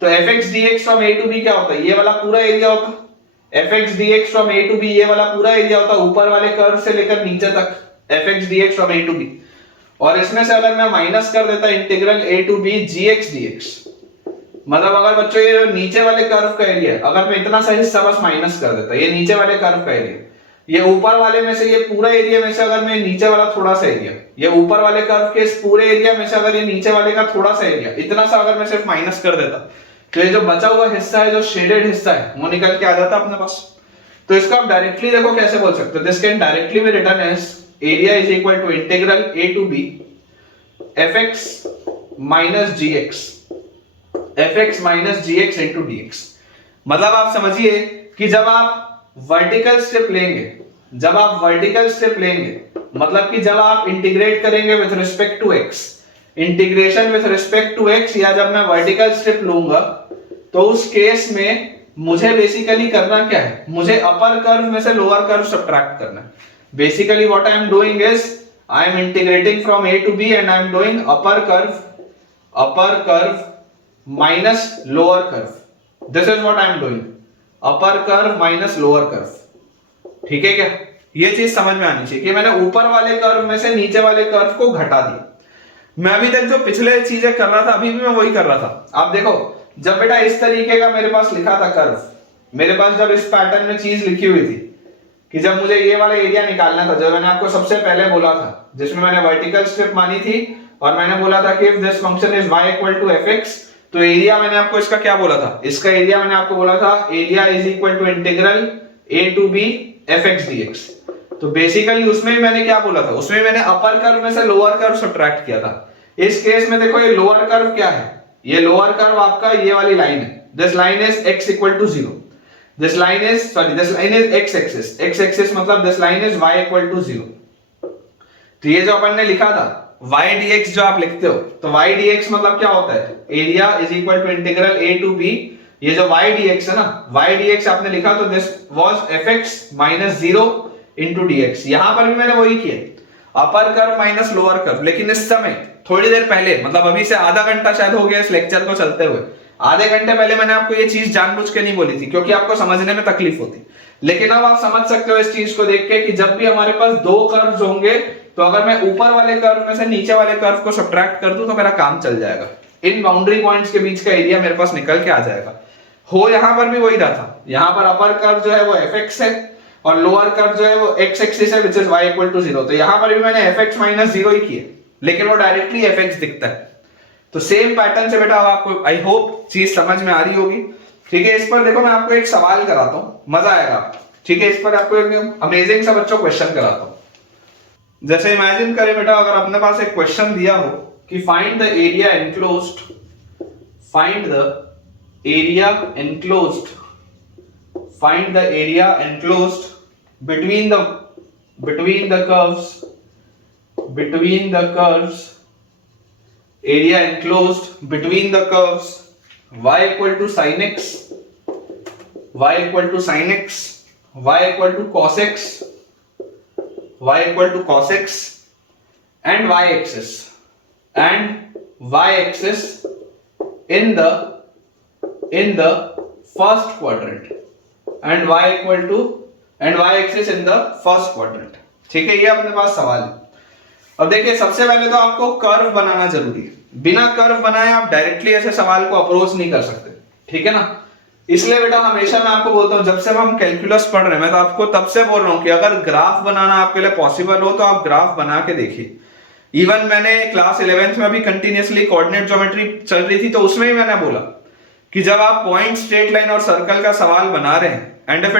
तो fx dx from a to b क्या होता है, ये वाला पूरा एरिया होता है। fx dx from a to b ये वाला पूरा एरिया होता है, ऊपर वाले कर्व से लेकर नीचे तक fx dx from a to b। और इसमें से अगर मैं माइनस कर देता integral a to b gx dx, मतलब अगर बच्चों ये नीचे वाले कर्व का एरिया, अगर मैं इतना सा हिस्सा बस माइनस कर देता, ये नीचे वाले कर्व का एरिया, ये ऊपर वाले में से ये पूरा एरिया में से अगर मैं नीचे वाला थोड़ा सा एरिया, ये ऊपर वाले कर्व के इस पूरे एरिया में से अगर ये नीचे वाले का थोड़ा सा एरिया, इतना सा अगर मैं सिर्फ माइनस कर देता, तो ये जो बचा हुआ हिस्सा है, जो शेडेड हिस्सा है, वो निकल के आ जाता अपने पास। तो इसको आप डायरेक्टली देखो कैसे बोल सकते हो, this can directly be written as area is equal to integral a to b fx minus gx, fx minus gx into dx। मतलब आप समझिए कि जब आप वर्टिकल स्टेप लेंगे, जब आप वर्टिकल स्टेप लेंगे, मतलब कि जब आप इंटीग्रेट करेंगे with respect to x, integration with respect to x, या जब मैं वर्टिकल स्टेप लूंगा, तो उस केस में मुझे बेसिकली करना क्या है, मुझे अपर कर्व में से लोअर कर्व सब्ट्रैक्ट करना है। Basically what I am doing is I am integrating from a to b and I am doing upper curve minus lower curve. This is what I am doing, upper curve minus lower curve. ठीक है क्या, ये चीज समझ में आनी चाहिए कि मैंने ऊपर वाले कर्व में से नीचे वाले कर्व को घटा दिया। मैं अभी तक जो पिछले चीजें कर रहा था, अभी भी मैं वही कर रहा था। आप देखो, जब बेटा इस तरीके का मेरे पास लिखा था कर्व, मेरे पास जब इस पैटर्न में चीज लिखी हुई थी कि जब मुझे ये वाला एरिया निकालना था, जो मैंने आपको सबसे पहले बोला था, जिसमें मैंने वर्टिकल स्ट्रिप मानी थी और मैंने बोला था कि if this function is y equal to fx, तो एरिया मैंने आपको इसका क्या बोला था, इसका एरिया मैंने आपको बोला था area is equal to integral a to b fx dx। तो बेसिकली उसमें मैंने क्या बोला था, उसमें मैंने अपर कर्व में से लोअर कर्व सब्ट्रैक्ट किया था। इस केस में देखो ये लोअर कर्व क्या है, ये लोअर कर्व आपका ये वाली लाइन है, this line is x equal to 0, this line is x axis मतलब this line is y equal to 0। तो ये जो अपन ने लिखा था y dx जो आप लिखते हो, तो y dx मतलब क्या होता है, area is equal to integral a to b, ये जो y dx है ना, y dx आपने लिखा तो this was fx minus 0 into dx। यहां पर भी मैंने वही किया, अपर कर्व माइनस लोअर कर्व। लेकिन इस समय थोड़ी देर पहले, मतलब अभी से आधा घंटा शायद हो गया इस लेक्चर को चलते हुए, आधे घंटे पहले मैंने आपको ये चीज जानबूझ के नहीं बोली थी क्योंकि आपको समझने में तकलीफ होती। लेकिन अब आप समझ सकते हो इस चीज को देख के कि जब भी हमारे पास दो कर्व्स होंगे, तो अगर मैं ऊपर वाले कर्व में से नीचे वाले कर्व को सब्ट्रैक्ट कर दूं तो मेरा काम चल जाएगा। इन बाउंड्री पॉइंट्स के बीच का एरिया मेरे पास निकल के आ जाएगा। हो यहां पर भी वही रहा था, यहां पर अपर कर्व जो है वो fx है और लोअर कर्व जो है वो x एक्सिस है, which is y equal to 0। तो यहां पर भी मैंने fx माइनस 0 ही किया, लेकिन वो डायरेक्टली fx दिखता है। तो सेम पैटर्न से बेटा अब आपको आई होप चीज समझ में आ रही होगी। ठीक है, इस पर देखो मैं आपको एक सवाल कराता हूं, मजा आएगा। ठीक है, इस पर आपको एक अमेजिंग सा बच्चों क्वेश्चन कराता हूं। जैसे इमेजिन करें बेटा, अगर अपने पास एक क्वेश्चन दिया हो कि find the area enclosed, find the area enclosed, find the area enclosed between the curves, area enclosed between the curves y equal to sin x, y equal to sin x, y equal to cos x, y equal to cos x and y axis in the first quadrant and y equal to and y axis in the first quadrant। ठीक है, ये अपने पास सवाल है। अब देखिए, सबसे पहले तो आपको कर्व बनाना जरूरी है। बिना कर्व बनाए आप डायरेक्टली ऐसे सवाल को अप्रोच नहीं कर सकते। ठीक है ना, इसलिए बेटा हमेशा मैं आपको बोलता हूं, जब से हम कैलकुलस पढ़ रहे हैं, मैं तो आपको तब से बोल रहा हूं कि अगर ग्राफ बनाना आपके लिए पॉसिबल हो तो आप ग्राफ बना के देखिए। इवन मैंने क्लास 11th में भी कंटिन्यूअसली कोऑर्डिनेट ज्योमेट्री चल रही थी, तो उसमें ही मैंने बोला कि जब आप पॉइंट, स्ट्रेट लाइन और सर्कल का सवाल बना रहे हैं and if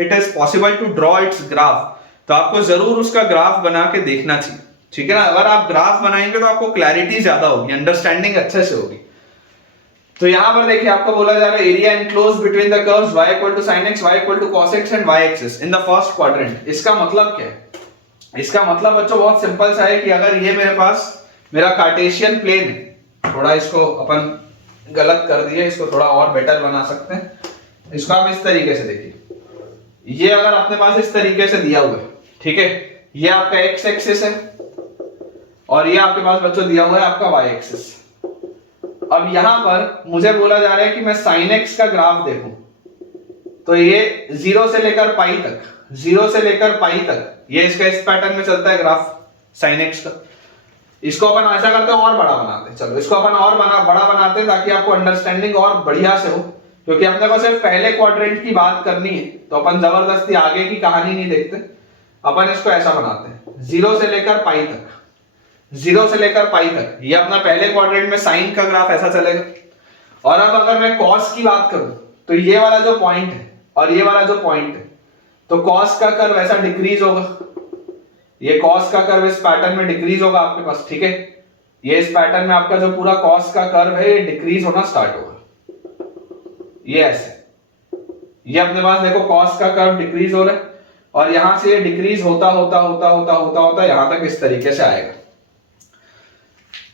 it is possible to draw its graph, तो आपको जरूर उसका ग्राफ बना के देखना चाहिए। ठीक है ना, अगर आप ग्राफ बनाएंगे तो आपको क्लैरिटी ज्यादा होगी, अंडरस्टैंडिंग अच्छे से होगी। तो यहां पर देखिए आपको बोला जा रहा है area enclose between the curves y equal to sin x, y equal to cos x and y axis in the first quadrant. इसका मतलब क्या है? इसका मतलब बच्चों बहुत सिंपल सा है कि अगर ये मेरे पास मेरा कार्टेशियन प्लेन है, थोड़ा इसको अपन गलत कर दिए, इसको थोड़ा और बेटर बना सकते हैं। इसको आप इस तरीके से देखिए, ये अगर अपने पास इस तरीके से दिया हुआ है, ठीक है, ये आपका x एक्सिस है और ये आपके पास बच्चों दिया हुआ है आपका y एक्सिस। अब यहां पर मुझे बोला जा रहा है कि मैं sin x का ग्राफ देखूं, तो ये 0 से लेकर पाई तक, 0 से लेकर पाई तक ये इसका इस पैटर्न में चलता है ग्राफ sin x का। इसको अपन ऐसा करते हैं और बड़ा बनाते हैं, चलो इसको अपन और बड़ा बनाते हैं ताकि आपको अंडरस्टैंडिंग और बढ़िया से हो, क्योंकि अपने को सिर्फ पहले क्वाड्रेंट की बात करनी है, तो अपन जबरदस्ती आगे की कहानी नहीं देखते। अपन इसको ऐसा बनाते हैं 0 से लेकर पाई तक, 0 से लेकर पाई तक ये अपना पहले क्वाड्रेंट में साइन का ग्राफ ऐसा चलेगा। और अब अगर मैं कॉस की बात करूं तो ये वाला जो पॉइंट है और ये वाला जो पॉइंट है, तो कॉस का कर्व ऐसा डिक्रीज होगा, ये कॉस का कर्व इस पैटर्न में डिक्रीज होगा आपके पास, ठीक है, ये इस पैटर्न में आपका जो पूरा कॉस का कर्व है ये डिक्रीज होना स्टार्ट होगा, ये ऐसे, ये अपने पास देखो कॉस का कर्व डिक्रीज हो रहा है और यहां से ये डिक्रीज होता होता होता होता होता होता यहां तक इस तरीके से आएगा।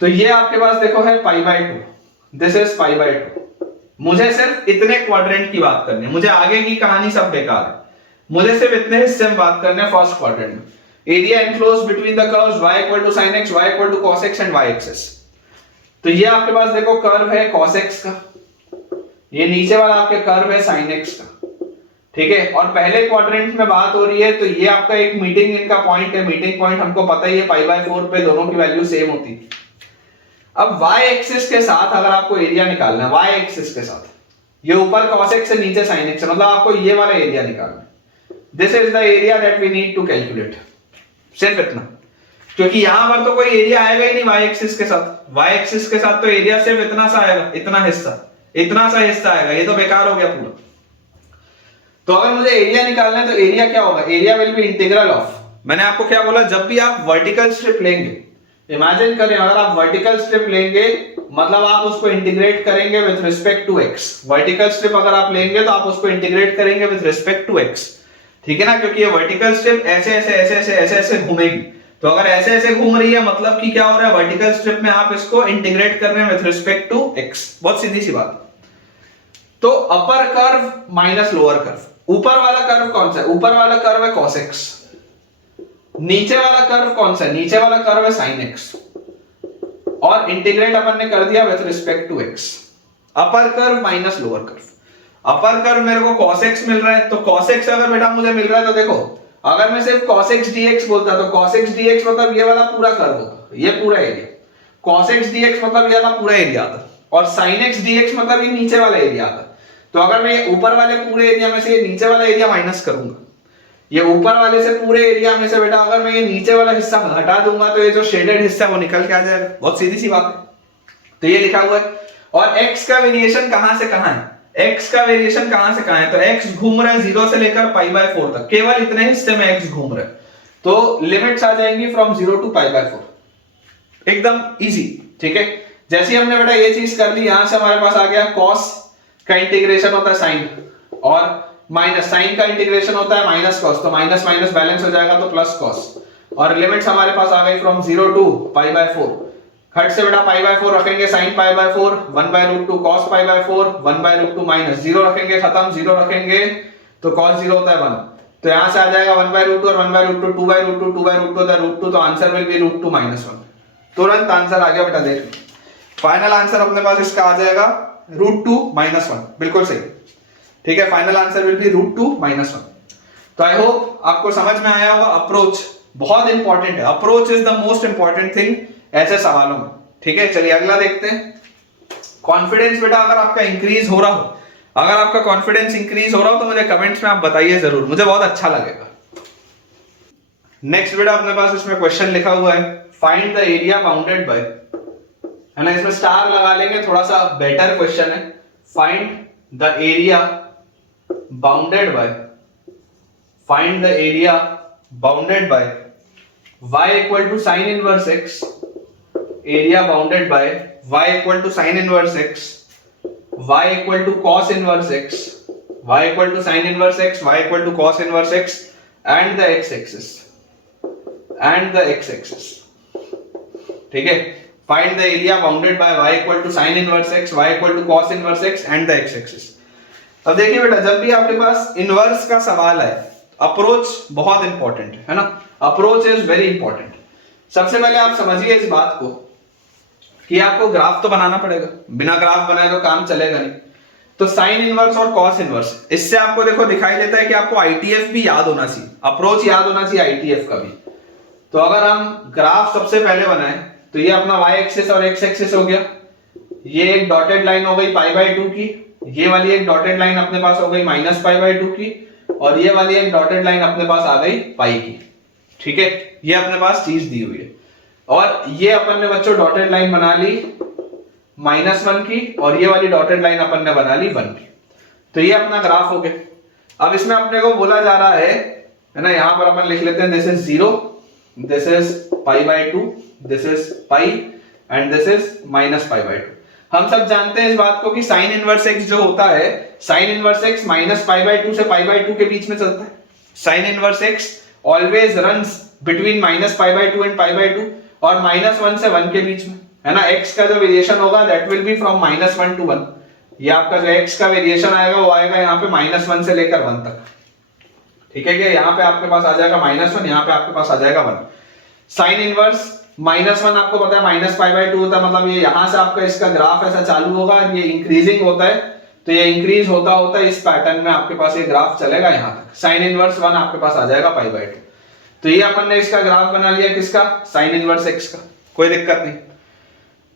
तो ये आपके पास देखो है π/2, दिस इज π/2। मुझे सिर्फ इतने क्वाड्रेंट की बात करनी है, मुझे आगे की कहानी सब बेकार है, मुझे सिर्फ इतने हिस्से में बात करना है फर्स्ट क्वाड्रेंट में। Area enclose between the curves y equal to sin x, y equal to cos x and y axis. तो ये आपके पास देखो कर्व है cos x का, ये नीचे वाला आपके कर्व है sin x का, ठीक है, और पहले क्वाड्रेंट में बात हो रही है तो ये आपका एक मीटिंग इनका पॉइंट है, मीटिंग पॉइंट हमको पता ही है π/4 पे दोनों की वैल्यू सेम होती है। अब y एक्सिस के साथ अगर आपको एरिया निकालना है, y एक्सिस के साथ, ये ऊपर cos x है नीचे sin x है, मतलब आपको ये वाला एरिया निकालना है। This is the area that we need to calculate, सिर्फ इतना, क्योंकि यहां पर तो कोई एरिया आएगा ही नहीं y एक्सिस के साथ। y एक्सिस के साथ तो एरिया सिर्फ इतना सा आएगा, इतना सा हिस्सा आएगा, ये तो बेकार हो गया पूरा। तो अगर मुझे एरिया निकालना है तो एरिया क्या होगा? Area will be integral of, मैंने आपको क्या बोला, जब भी आप वर्टिकल स्ट्रिप लेंगे, इमेजिन करें अगर आप वर्टिकल स्ट्रिप लेंगे मतलब आप उसको इंटीग्रेट करेंगे with respect to x। Vertical strip अगर आप लेंगे तो आप उसको इंटीग्रेट करेंगे विद रिस्पेक्ट टू x, ठीक है ना, क्योंकि ये वर्टिकल स्ट्रिप ऐसे ऐसे ऐसे ऐसे ऐसे ऐसे घूमेगी। तो अगर ऐसे ऐसे घूम रही है मतलब कि क्या हो रहा है, वर्टिकल स्ट्रिप में आप इसको इंटीग्रेट कर रहे हैं विद रिस्पेक्ट टू x। बहुत सीधी सी बात। तो upper curve minus lower curve, ऊपर वाला कर्व कौन सा है? ऊपर वाला कर्व है cos x, नीचे वाला कर्व कौन सा है? नीचे वाला कर्व है sin x, और इंटीग्रेट अपन ने कर दिया with respect to x। Upper curve minus lower curve, upper curve मेरे को cos x मिल रहा है, तो cos x अगर बेटा मुझे मिल रहा है तो देखो, अगर मैं सिर्फ cos x dx बोलता तो cos x dx मतलब ये वाला पूरा कर्व होता, ये पूरा एरिया, cos x dx मतलब ये वाला पूरा एरिया आता, और sin x dx मतलब ये नीचे वाला एरिया आता। तो अगर मैं ये ऊपर वाले पूरे एरिया में से ये नीचे वाला एरिया माइनस करूंगा, ये ऊपर वाले से पूरे एरिया में से बेटा अगर मैं ये नीचे वाला हिस्सा हटा दूंगा तो ये जो शेडेड हिस्सा है वो निकल के आ जाएगा। बहुत सीधी सी बात है। तो ये लिखा हुआ है, और x का वेरिएशन कहां से कहां है? x का वेरिएशन कहां से कहां है? तो x घूम रहा है 0 से लेकर π/4 तक, केवल इतने हिस्से में x घूम रहा है, तो लिमिट्स आ जाएंगी फ्रॉम 0 टू π/4, एकदम इजी, ठीक है। जैसे हमने बेटा ये चीज कर ली, यहां से हमारे पास आ गया cos का इंटीग्रेशन होता है sin, और माइनस साइन का इंटीग्रेशन होता है माइनस cos, तो माइनस माइनस बैलेंस हो जाएगा तो प्लस cos, और लिमिट्स हमारे पास आ गई फ्रॉम 0 टू π/4। खट से बेटा π/4 रखेंगे sin π/4, 1/√2 cos π/4, 1/√2 माइनस 0 रखेंगे, खत्म, 0 रखेंगे तो cos 0 होता है 1, तो यहां से आ जाएगा 1/√2 और 1/√2, 2/√2, 2/√2 होता है √2, तो आंसर विल बी √2 - 1। तुरंत आंसर आ गया बेटा, देख फाइनल आंसर अपने पास इसका आ जाएगा √2 - 1, बिल्कुल सही, ठीक है। Final answer will B √2 - 1। तो आई होप आपको समझ में आया होगा। अप्रोच बहुत इंपॉर्टेंट है, approach is the most important thing ऐसे सवालों में, ठीक है। चलिए अगला देखते हैं। कॉन्फिडेंस बेटा अगर आपका इंक्रीज हो रहा हो, अगर आपका कॉन्फिडेंस इंक्रीज हो रहा हो तो मुझे कमेंट्स में आप बताइए जरूर, मुझे बहुत अच्छा लगेगा। नेक्स्ट बेटा अपने पास इसमें क्वेश्चन लिखा हुआ है, find the area bounded by, है ना, इसमें स्टार लगा लेंगे, थोड़ा सा बेटर क्वेश्चन है। Find the area bounded by, find the area bounded by y equal to sine inverse x, area bounded by y equal to sine inverse x y equal to cos inverse x, y equal to sin inverse x, y equal to cos inverse x and the x axis ठीक है। Find the area bounded by y equal to sin inverse x, y equal to cos inverse x and the x axis. अब देखिए बेटा, जब भी आपके पास inverse का सवाल है, अप्रोच बहुत इंपॉर्टेंट है ना, अप्रोच इज वेरी इंपॉर्टेंट। सबसे पहले आप समझिए इस बात को कि आपको ग्राफ तो बनाना पड़ेगा, बिना ग्राफ बनाए तो काम चलेगा नहीं। तो साइन इनवर्स और कॉस इनवर्स, इससे आपको देखो दिखाई देता है कि आपको आईटीएफ भी याद होना चाहिए, अप्रोच याद होना चाहिए आईटीएफ का भी। तो अगर हम ग्राफ सबसे पहले बनाए तो ये अपना y एक्सिस और x एक्सिस हो गया, ये एक डॉटेड लाइन हो गई π/2 की, ये वाली एक डॉटेड लाइन अपने पास हो गई -π/2 की, और ये वाली एक डॉटेड लाइन अपने पास आ गई पाई की। ठीक है, ये अपने पास चीज दी हुई है। और ये अपन ने बच्चों डॉटेड लाइन बना ली -1 की, और ये वाली डॉटेड लाइन अपन ने बना ली 1 की। तो ये अपना ग्राफ हो गया। अब इसमें अपने को बोला जा रहा है ना, यहां पर अपन लिख लेते हैं this is 0, this is π/2, this is pi and this is -π/2। हम सब जानते हैं इस बात को कि साइन इनवर्स x जो होता है, साइन इनवर्स x -π/2 से π/2 के बीच में चलता है। Sine inverse x always runs between -π/2 and π/2 और -1 से 1 के बीच में, है ना। x का जो वेरिएशन होगा that will be from -1 to 1। ये आपका जो x का वेरिएशन आएगा वो आएगा यहाँ पे -1 से लेकर 1 तक। ठीक है, कि यहाँ पे आपके पास आ जाएगा -1, यहाँ पे आपके पास आ जाएगा 1। साइन इनवर्स -1 आपको पता है -π/2 होता है, मतलब ये यहां से आपका इसका ग्राफ ऐसा चालू होगा, ये इंक्रीजिंग होता है, तो ये इंक्रीज होता होता इस पैटर्न में आपके पास ये ग्राफ चलेगा यहां तक। साइन इनवर्स 1 आपके पास आ जाएगा π/2। तो ये अपन ने इसका ग्राफ बना लिया, किसका, साइन इनवर्स x का, कोई दिक्कत नहीं।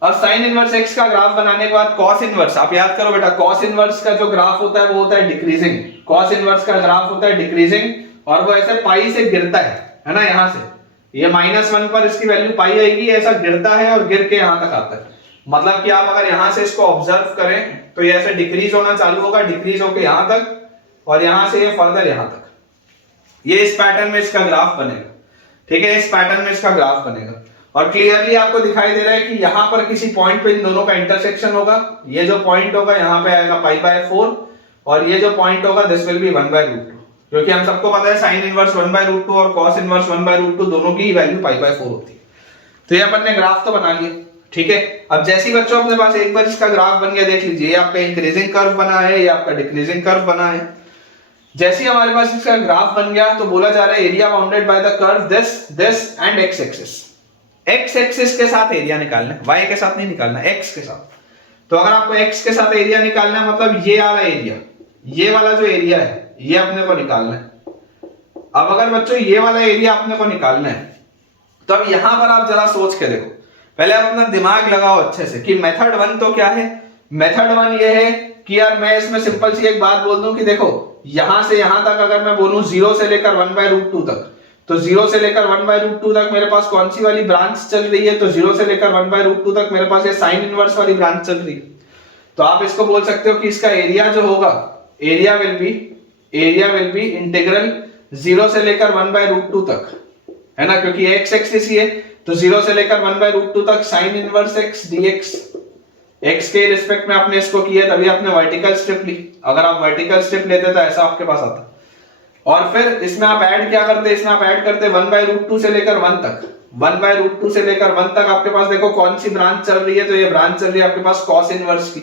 अब साइन इनवर्स x का ग्राफ बनाने के बाद कॉस इनवर्स, आप याद करो बेटा, कॉस इनवर्स का जो ग्राफ होता है वो होता है डिक्रीजिंग। कॉस इनवर्स का ग्राफ होता है डिक्रीजिंग, और वो ऐसे पाई से गिरता है ना, यहां से ये -1 पर इसकी वैल्यू पाई आएगी, ऐसा गिरता है और गिर के यहां तक आता है। मतलब कि आप अगर यहां से इसको ऑब्जर्व करें तो ये ऐसे डिक्रीज होना चालू होगा, डिक्रीज होकर यहां तक, और यहां से ये फर्दर यहां तक, ये इस पैटर्न में इसका ग्राफ बनेगा। ठीक है, इस पैटर्न में इसका ग्राफ बनेगा, और क्लियरली आपको दिखाई दे रहा है कि यहां पर किसी पॉइंट पे इन दोनों का इंटरसेक्शन होगा। ये जो पॉइंट होगा यहां पे आएगा π/4, और ये जो पॉइंट होगा दिस विल बी 1/√2, क्योंकि हम सबको पता है साइन इनवर्स 1/√2 और कॉस इनवर्स 1/√2 दोनों की वैल्यू π/4 होती है। तो ये अपन ने ग्राफ तो बना लिया। ठीक है, अब जैसे ही बच्चों अपने पास एक बार इसका ग्राफ बन गया, देख लीजिए ये आपका इंक्रीजिंग कर्व बना है, ये आपका डिक्रीजिंग कर्व बना है। जैसे ही हमारे पास इसका ग्राफ बन गया तो बोला जा रहा है area bounded by the curve this and x axis. x axis के साथ एरिया निकालना है, y के साथ नहीं निकालना, x के साथ। तो अगर आपको x के साथ एरिया निकालना है, मतलब ये वाला एरिया, ये वाला जो एरिया है ये अपने को निकालना है। अब अगर बच्चों ये वाला एरिया अपने को निकालना है, तो अब यहां पर आप जरा सोच के देखो, पहले आप अपना दिमाग लगाओ अच्छे से कि मेथड 1 तो क्या है। मेथड 1 ये है कि यार मैं इसमें सिंपल सी एक बात बोल दूं कि देखो यहां से यहां तक अगर मैं बोलूं 0 से लेकर 1/√2 तक, तो 0 से लेकर 1/√2 तक मेरे पास कौन सी वाली ब्रांच चल रही है, तो 0 से लेकर 1/√2 तक मेरे पास ये साइन इनवर्स वाली ब्रांच चल रही है। तो आप इसको बोल सकते हो कि इसका एरिया जो होगा, एरिया विल बी इंटीग्रल 0 से लेकर 1/√2 तक, है ना, क्योंकि x एक्सिस ही है, तो 0 से लेकर 1/√2 तक sin inverse x dx। x के रिस्पेक्ट में आपने इसको किया, तभी आपने वर्टिकल स्ट्रिप ली। अगर आप वर्टिकल स्ट्रिप लेते तो ऐसा आपके पास आता। और फिर इसमें आप ऐड क्या करते, इसमें आप ऐड करते 1/√2 से लेकर 1 तक, 1/√2 से लेकर 1 तक आपके पास देखो कौन सी ब्रांच चल रही है, तो ये ब्रांच चल रही है आपके पास cos इनवर्स की,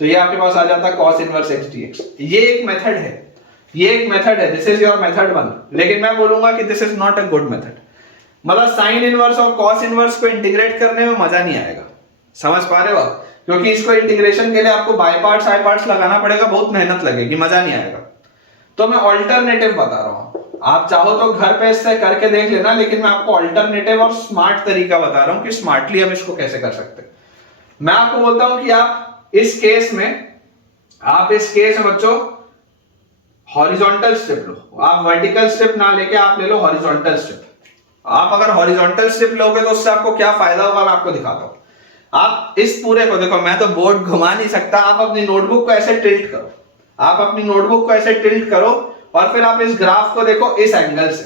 तो ये आपके पास आ जाता है cos इनवर्स x dx। ये एक मेथड है, ये एक मेथड है, दिस इज योर मेथड 1। लेकिन मैं बोलूंगा कि this is not a good method. मतलब साइन इनवर्स और cos इनवर्स को इंटीग्रेट करने में मजा नहीं आएगा, समझ पा रहे हो आप, क्योंकि इसको इंटीग्रेशन के लिए आपको बाय पार्ट्स आई पार्ट्स लगाना पड़ेगा, बहुत मेहनत लगेगी, मजा नहीं आएगा। तो मैं ऑल्टरनेटिव बता रहा हूं, आप चाहो तो घर पे इससे करके देख लेना, लेकिन मैं आपको ऑल्टरनेटिव और स्मार्ट तरीका बता रहा हूं कि स्मार्टली हम इसको कैसे कर सकते हैं। मैं आपको बोलता हूं कि आप इस केस में बच्चों हॉरिजॉन्टल स्ट्रिप लो, आप वर्टिकल स्ट्रिप ना लेके आप ले लो हॉरिजॉन्टल स्ट्रिप। आप अगर हॉरिजॉन्टल स्ट्रिप लोगे तो उससे आपको क्या फायदा होगा मैं आपको दिखाता हूं। आप इस पूरे को देखो, मैं तो बोर्ड घुमा नहीं सकता, आप अपनी नोटबुक को ऐसे टिल्ट करो, आप अपनी नोटबुक को ऐसे टिल्ट करो, और फिर आप इस ग्राफ को देखो इस एंगल से।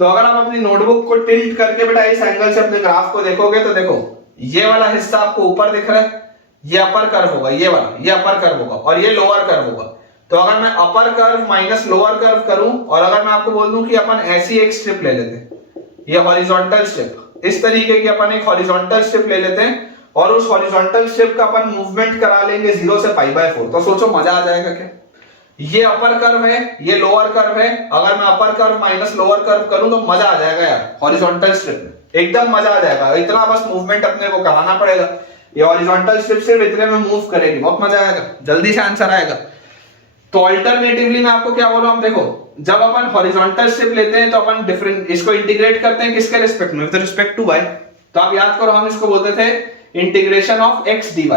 तो अगर आप अपनी नोटबुक को टिल्ट करके बेटा इस एंगल से अपने ग्राफ को देखोगे, तो देखो ये वाला हिस्सा आपको ऊपर दिख रहा है, ये अपर कर्व होगा, ये वाला, ये अपर कर्व होगा और ये लोअर कर्व होगा। तो अगर मैं अपर कर्व माइनस लोअर कर्व करूं और अगर मैं आपको बोल दूं कि अपन ऐसी एक स्ट्रिप ले लेते हैं, ये हॉरिजॉन्टल स्ट्रिप, इस तरीके की अपन एक हॉरिजॉन्टल स्ट्रिप ले लेते हैं और उस हॉरिजॉन्टल स्ट्रिप का अपन मूवमेंट करा लेंगे 0 से π/4, तो सोचो मजा आ जाएगा क्या। ये अपर कर्व है, ये लोअर कर्व है, अगर मैं अपर कर्व माइनस लोअर कर्व करूं तो मजा आ जाएगा यार हॉरिजॉन्टल स्ट्रिप में, एकदम मजा आ जाएगा। इतना बस मूवमेंट अपने को कराना पड़ेगा, ये हॉरिजॉन्टल स्ट्रिप सिर्फ इतने में मूव करेगी, बहुत मजा आएगा, जल्दी से आंसर आएगा। तो अल्टरनेटिवली मैं आपको क्या बोल रहा हूं, देखो जब अपन हॉरिजॉन्टल स्ट्रिप लेते हैं तो अपन डिफरेंट इसको इंटीग्रेट करते हैं किसके रिस्पेक्ट में, विद रिस्पेक्ट टू y। तो आप याद करो हम इसको बोलते थे इंटीग्रेशन ऑफ x dy।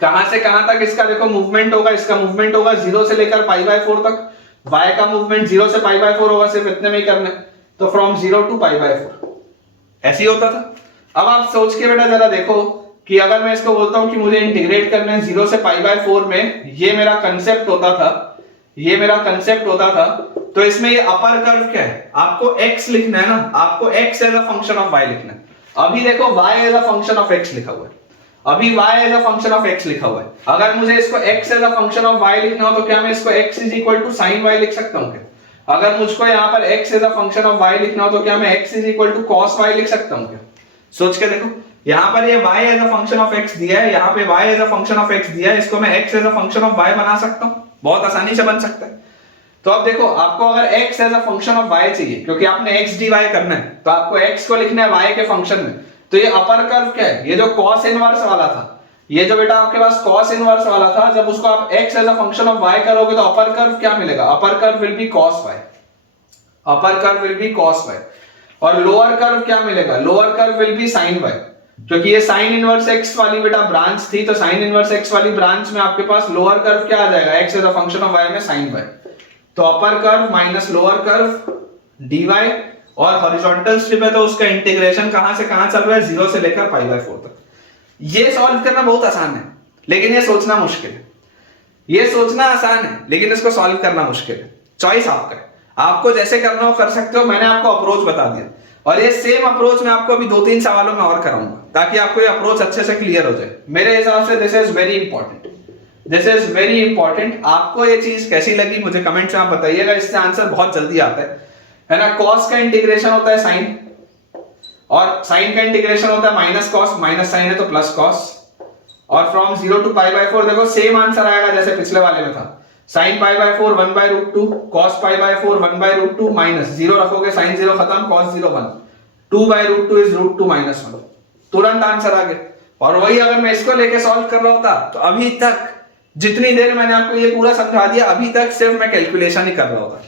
कहां से कहां तक इसका देखो मूवमेंट होगा, इसका मूवमेंट होगा 0 से लेकर π/4 तक, y का मूवमेंट 0 से π/4 होगा, सिर्फ इतने में ही करना है, तो फ्रॉम 0 टू π/4 ऐसे ही होता था। अब आप सोच के बेटा जरा देखो कि अगर मैं इसको बोलता हूं कि मुझे इंटीग्रेट करना है 0 से π/4 में, ये मेरा कंसेप्ट होता था, ये मेरा कंसेप्ट होता था, तो इसमें ये अपर कर्व क्या है, आपको x लिखना है ना, आपको x as a function of y लिखना है। अभी देखो y as a function of x लिखा हुआ है, अभी y as a function of x लिखा हुआ है। अगर मुझे इसको x as a function of y लिखना हो तो क्या मैं इसको x is equal to sin y लिख सकता हूं क्या? अगर मुझको यहाँ पर x as a function of y लिखना हो तो क्या मैं x is equal to cos y लिख सकता हूं क्या? सोच के देखो, यहाँ पर ये y as a function of x दिया है, यहाँ पे y as a function of x दिया है, इसको मैं x as a function of y बना सकता हूँ, बहुत आसानी से बन सकता है। तो अब देखो आपको अगर x as a function of y चाहिए, क्योंकि आपने x dy करना है, तो आपको x को लिखना है y के फंक्शन में। तो ये अपर कर्व क्या है, ये जो cos इनवर्स वाला था, ये जो बेटा आपके पास cos इनवर्स वाला था, जब उसको आप x as a function of y करोगे तो अपर कर्व क्या मिलेगा, upper curve will be cos y, upper curve will be cos y। और लोअर कर्व क्या मिलेगा, lower curve will be sin y, क्योंकि ये sin इनवर्स x वाली बेटा ब्रांच थी, तो sin इनवर्स x वाली ब्रांच में आपके पास लोअर कर्व क्या आ जाएगा, x as a function of y में sin y। तो upper curve minus lower curve dy, और हॉरिजॉन्टल स्ट्रिप है तो उसका इंटीग्रेशन कहां से कहां चल रहा है, 0 से लेकर π/4 तक। ये सॉल्व करना बहुत आसान है, लेकिन ये सोचना मुश्किल है। ये सोचना आसान है लेकिन इसको सॉल्व करना मुश्किल है। चॉइस आपका है, आपको जैसे करना हो कर सकते हो। मैंने आपको अप्रोच बता दिया और ये सेम अप्रोच मैं आपको अभी 2-3 सवालों में और कराऊंगा ताकि आपको ये अप्रोच अच्छे से क्लियर हो जाए। मेरे हिसाब से this is very important, this is very important. आपको ये चीज कैसी लगी मुझे कमेंट में आप बताइएगा, इससे आंसर बहुत जल्दी आता है ना। कॉस का इंटीग्रेशन होता है साइन, और साइन का इंटीग्रेशन होता है माइनस कॉस, माइनस साइन है तो प्लस कॉस, और फ्रॉम 0 टू π/4 देखो सेम आंसर आएगा जैसे पिछले वाले में था। sin π/4 1/√2, cos π/4 1/√2, माइनस 0 रखोगे sin 0 खत्म, cos 0 1, 2/√2 इज √2 - 1, तुरंत आंसर आ गया। और वही अगर मैं इसको लेके सॉल्व कर रहा होता तो अभी तक जितनी देर मैंने आपको ये पूरा समझा दिया, अभी तक सिर्फ मैं कैलकुलेशन ही कर रहा होता।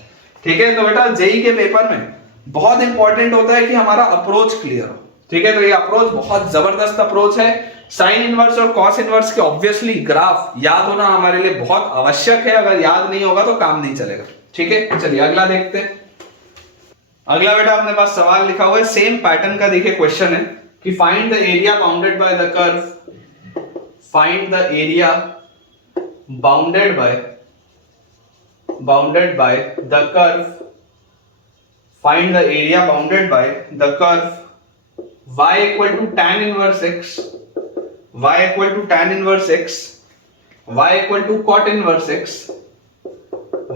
ठीक है, तो बेटा जेई के पेपर में बहुत इंपॉर्टेंट होता है कि हमारा अप्रोच क्लियर हो। ठीक है, तो ये अप्रोच बहुत जबरदस्त अप्रोच है। साइन इनवर्स और कॉस इनवर्स के ऑब्वियसली ग्राफ याद होना हमारे लिए बहुत आवश्यक है, अगर याद नहीं होगा तो काम नहीं चलेगा। ठीक है, चलिए अगला देखते हैं। अगला बेटा अपने पास सवाल लिखा हुआ है, सेम पैटर्न का देखिए क्वेश्चन है कि find the area bounded by the curve, find the area bounded by the curve, find the area bounded by the curve y equal to tan inverse x, y equal to tan inverse x, y equal to cot inverse x,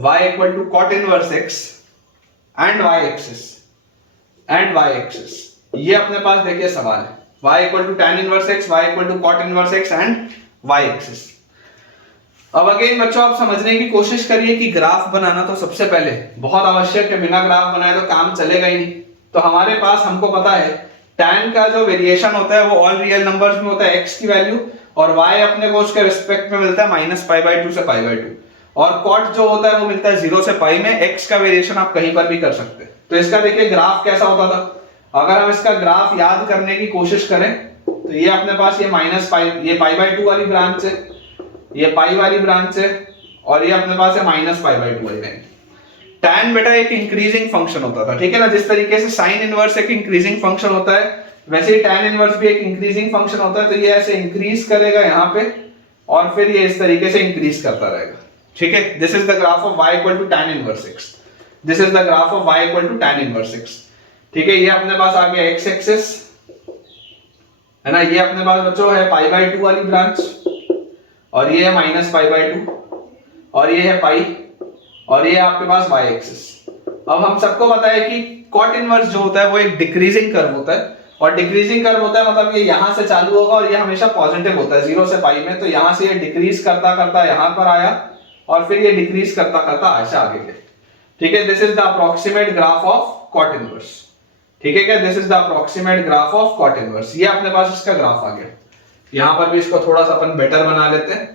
y equal to cot inverse x and y axis, and y axis। ये अपने पास देखिए सवाल है, y equal to tan inverse x, y equal to cot inverse x and y axis। अब again बच्चों आप समझने की कोशिश करिए कि ग्राफ बनाना तो सबसे पहले बहुत आवश्यक है, बिना ग्राफ बनाए तो काम चलेगा ही नहीं। तो हमारे पास हमको पता है tan का जो वेरिएशन होता है वो ऑल रियल नंबर्स में होता है x की वैल्यू, और y अपने को उसके रिस्पेक्ट में मिलता है -π/2 से π/2, और cot जो होता है वो मिलता है 0 से π में। x का वेरिएशन आप कहीं पर भी कर सकते हैं। तो इसका देखिए ग्राफ कैसा होता था, अगर हम इसका ग्राफ याद करने की कोशिश करें तो ये अपने पास ये ये π/2 वाली ब्रांच है, ये पाई वाली ब्रांच है, और ये अपने पास है -π/2 वाली ब्रांच। tan बेटा एक इंक्रीजिंग फंक्शन होता था, ठीक है ना, जिस तरीके से साइन इनवर्स एक इंक्रीजिंग फंक्शन होता है वैसे ही tan इनवर्स भी एक इंक्रीजिंग फंक्शन होता है। तो ये ऐसे इंक्रीज करेगा यहाँ पे और फिर ये इस तरीके से इंक्रीज करता रहेगा। ठीक है, this is the graph of y equal to tan inverse x, this is the graph of y equal to tan inverse x। ठीक है, ये अपने पास आ गया x एक्सिस, है ना। ये अपने पास बच्चों है पाई बाय 2 वाली ब्रांच, और ये है माइनस पाई बाय 2, और ये है पाई, और ये आपके पास वाई एक्सिस। अब हम सबको पता है कि कॉट इनवर्स जो होता है वो एक डिक्रीजिंग कर्व होता है, और डिक्रीजिंग कर्व होता है मतलब ये यहां से चालू होगा और ये हमेशा पॉजिटिव होता है 0 से पाई में, तो यहां से ये डिक्रीज करता करता यहां पर आया और फिर ये डिक्रीज करता करता ऐसा आगे गया। ठीक है, this is the approximate graph of cot inverse. ठीक है क्या, this is the approximate graph of cot inverse. ये अपने पास इसका ग्राफ आ गया। यहां पर भी इसको थोड़ा सा अपन बेटर बना लेते हैं।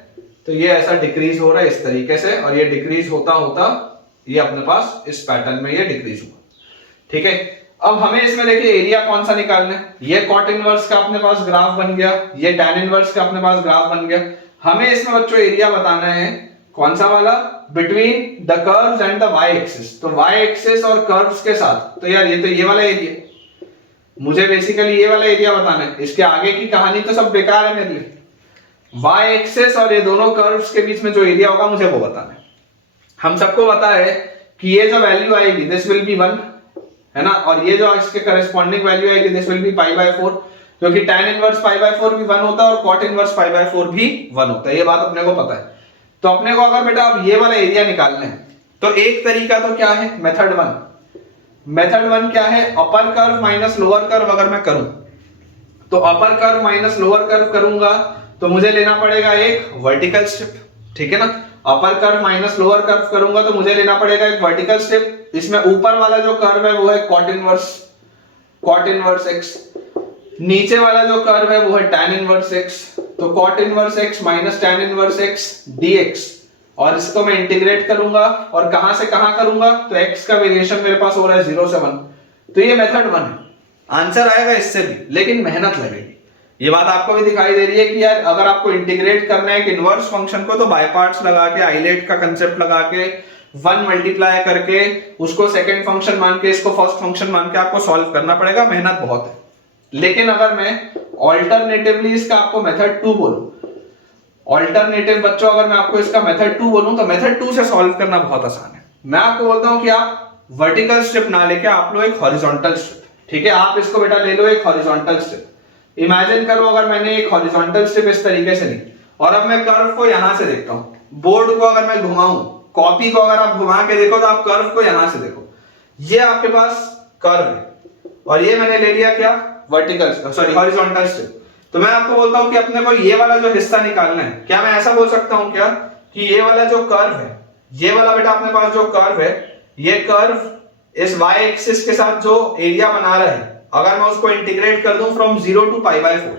तो ये ऐसा डिक्रीज हो रहा है इस तरीके से, और ये डिक्रीज होता होता ये अपने पास इस पैटर्न में ये डिक्रीज हुआ। ठीक है, अब हमें इसमें देखिए एरिया कौन सा निकालना है। ये कॉट इनवर्स का अपने पास ग्राफ बन गया, ये टैन इनवर्स का अपने पास ग्राफ बन गया। हमें इसमें बच्चों एरिया बताना है कौन सा वाला, between the curves and the Y axis. तो वाई एक्सिस और कर्व्स के साथ, तो यार ये तो ये वाला एरिया, मुझे बेसिकली ये वाला एरिया बताना है। इसके आगे की कहानी तो सब बेकार है मेरे लिए। वाई एक्सिस और ये दोनों कर्व्स के बीच में जो एरिया होगा मुझे वो बताना है। हम सबको पता है कि ये जो वैल्यू आएगी दिस विल बी 1, है ना, और ये जो इसके करस्पॉन्डिंग वैल्यू आएगी this will B pi by 4, क्योंकि tan इनवर्स पाई बाय 4 भी 1 होता है और cot इनवर्स पाई बाय 4 भी 1 होता है। ये बात अपने को पता है। तो अपने को अगर बेटा अब ये वाला एरिया निकालना है तो एक तरीका तो क्या है, मेथड 1। मेथड 1 क्या है, upper curve minus lower curve अगर मैं करूं तो upper curve minus lower curve करूंगा तो मुझे लेना पड़ेगा एक वर्टिकल स्टेप। ठीक है ना, अपर कर्व माइनस लोअर कर्व करूंगा तो मुझे लेना पड़ेगा एक वर्टिकल स्टेप। इसमें ऊपर वाला जो कर्व है वो है cot इनवर्स x, नीचे वाला जो कर्व है वो है tan इनवर्स x। तो cot inverse x minus tan inverse x dx, और इसको मैं इंटीग्रेट करूंगा और कहां से कहां करूंगा, तो x का वेरिएशन मेरे पास हो रहा है 0 से 1। तो ये मेथड 1 है। आंसर आएगा इससे भी, लेकिन मेहनत लगेगी। ये बात आपको भी दिखाई दे रही है कि यार अगर आपको इंटीग्रेट करना है एक इनवर्स फंक्शन को, तो बाय पार्ट्स लगा के, आइलेट का कंसेप्ट लगा के, 1 मल्टीप्लाई करके उसको सेकंड फंक्शन मान के इसको फर्स्ट फंक्शन मान के आपको सॉल्व करना पड़ेगा। मेहनत बहुत है। लेकिन अगर मैं ऑल्टरनेटिवली इसका आपको मेथड 2 बोलूं, ऑल्टरनेटिव बच्चों अगर मैं आपको इसका मेथड 2 बोलूं तो मेथड 2 से सॉल्व करना बहुत आसान है। मैं आपको बोलता हूं कि आप वर्टिकल स्टेप ना लेके आप लो एक हॉरिजॉन्टल स्टेप। ठीक है, आप इसको बेटा ले लो एक हॉरिजॉन्टल स्टेप। इमेजिन करो अगर मैंने एक हॉरिजॉन्टल स्टेप इस तरीके से ली और अब मैं कर्व को यहां से देखता हूं, बोर्ड को अगर मैं घुमाऊं, कॉपी को अगर आप घुमा के देखो तो आप कर्व को यहां से देखो, ये आपके पास कर्व है और ये मैंने ले लिया क्या, वर्टिकल सॉरी हॉरिजॉन्टल स्टेप। तो मैं आपको बोलता हूं कि अपने को ये वाला जो हिस्सा निकालना है, क्या मैं ऐसा बोल सकता हूं क्या कि ये वाला जो कर्व है, ये वाला बेटा अपने पास जो कर्व है, ये कर्व इस y एक्सिस के साथ जो एरिया बना रहा है, अगर मैं उसको इंटीग्रेट कर दूं फ्रॉम 0 टू पाई बाय 4,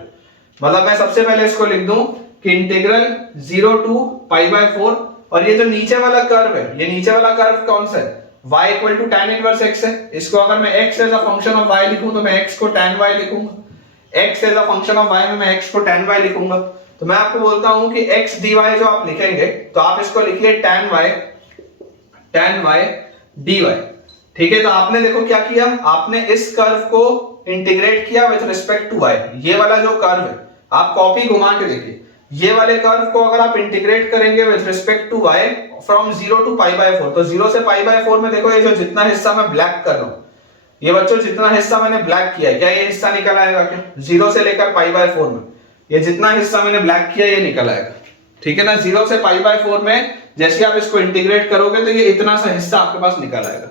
मतलब मैं सबसे पहले इसको लिख दूं कि इंटीग्रल 0 टू पाई बाय 4, और ये जो नीचे वाला कर्व है, ये नीचे वाला कर्व कौन सा है, y equal to tan inverse x है। इसको अगर मैं x as a function of y लिखूं तो मैं x को tan y लिखूंगा, x as a function of y में मैं x को tan y लिखूंगा। तो मैं आपको बोलता हूं कि x dy जो आप लिखेंगे तो आप इसको लिखिए tan y dy। ठीक है, तो आपने देखो क्या किया, आपने इस कर्व को इंटीग्रेट किया विद रिस्पेक्ट टू y। ये वाला जो कर्व है, आप कॉपी घुमा के देखिए, ये वाले कर्व को अगर आप इंटीग्रेट करेंगे with respect to y from 0 to pi by 4, तो 0 से पाई बाय 4 में देखो ये जो जितना हिस्सा मैं ब्लैक कर रहा हूं, ये बच्चों जितना हिस्सा मैंने ब्लैक किया है, क्या ये हिस्सा निकल आएगा क्या, 0 से लेकर पाई बाय 4 में ये जितना हिस्सा मैंने ब्लैक किया ये निकल आएगा। ठीक है ना, 0 से पाई बाय 4 में जैसे आप इसको इंटीग्रेट करोगे तो ये इतना सा हिस्सा आपके पास निकल आएगा।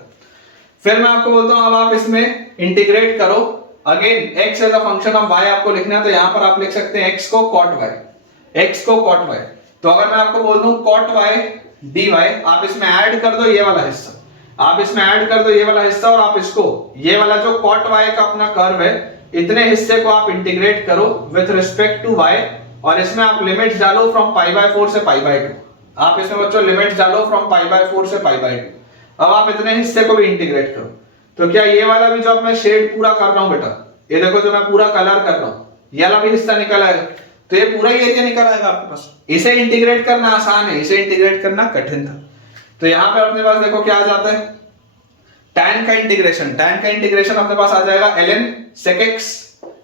फिर मैं आपको बोलता हूं अब आप इसमें इंटीग्रेट करो, again x as a function of y आपको लिखना है, तो यहां पर आप लिख सकते हैं x को cot y, x को cot y। तो अगर मैं आपको बोल दूं cot y dy, आप इसमें ऐड कर दो ये वाला हिस्सा, आप इसमें ऐड कर दो ये वाला हिस्सा, और आप इसको ये वाला जो cot y का अपना कर्व है, इतने हिस्से को आप इंटीग्रेट करो विद रिस्पेक्ट टू y, और इसमें आप लिमिट्स डालो फ्रॉम पाई बाय 4 से पाई बाय 2। आप इसमें बच्चों लिमिट्स डालो फ्रॉम पाई बाय 4 से पाई बाय 2। अब आप इतने हिस्से को भी इंटीग्रेट करो, तो क्या ये वाला भी जो अब मैं शेड पूरा कर रहा हूं बेटा, ये देखो जो मैं पूरा कलर कर रहा हूं, ये वाला भी हिस्सा निकल आएगा, तो ये पूरा ही एरिया निकल आएगा आपके पास। इसे इंटीग्रेट करना आसान है, इसे इंटीग्रेट करना कठिन था। तो यहां पे अपने पास देखो क्या आ जाता है, tan का इंटीग्रेशन, tan का इंटीग्रेशन अपने पास आ जाएगा ln sec x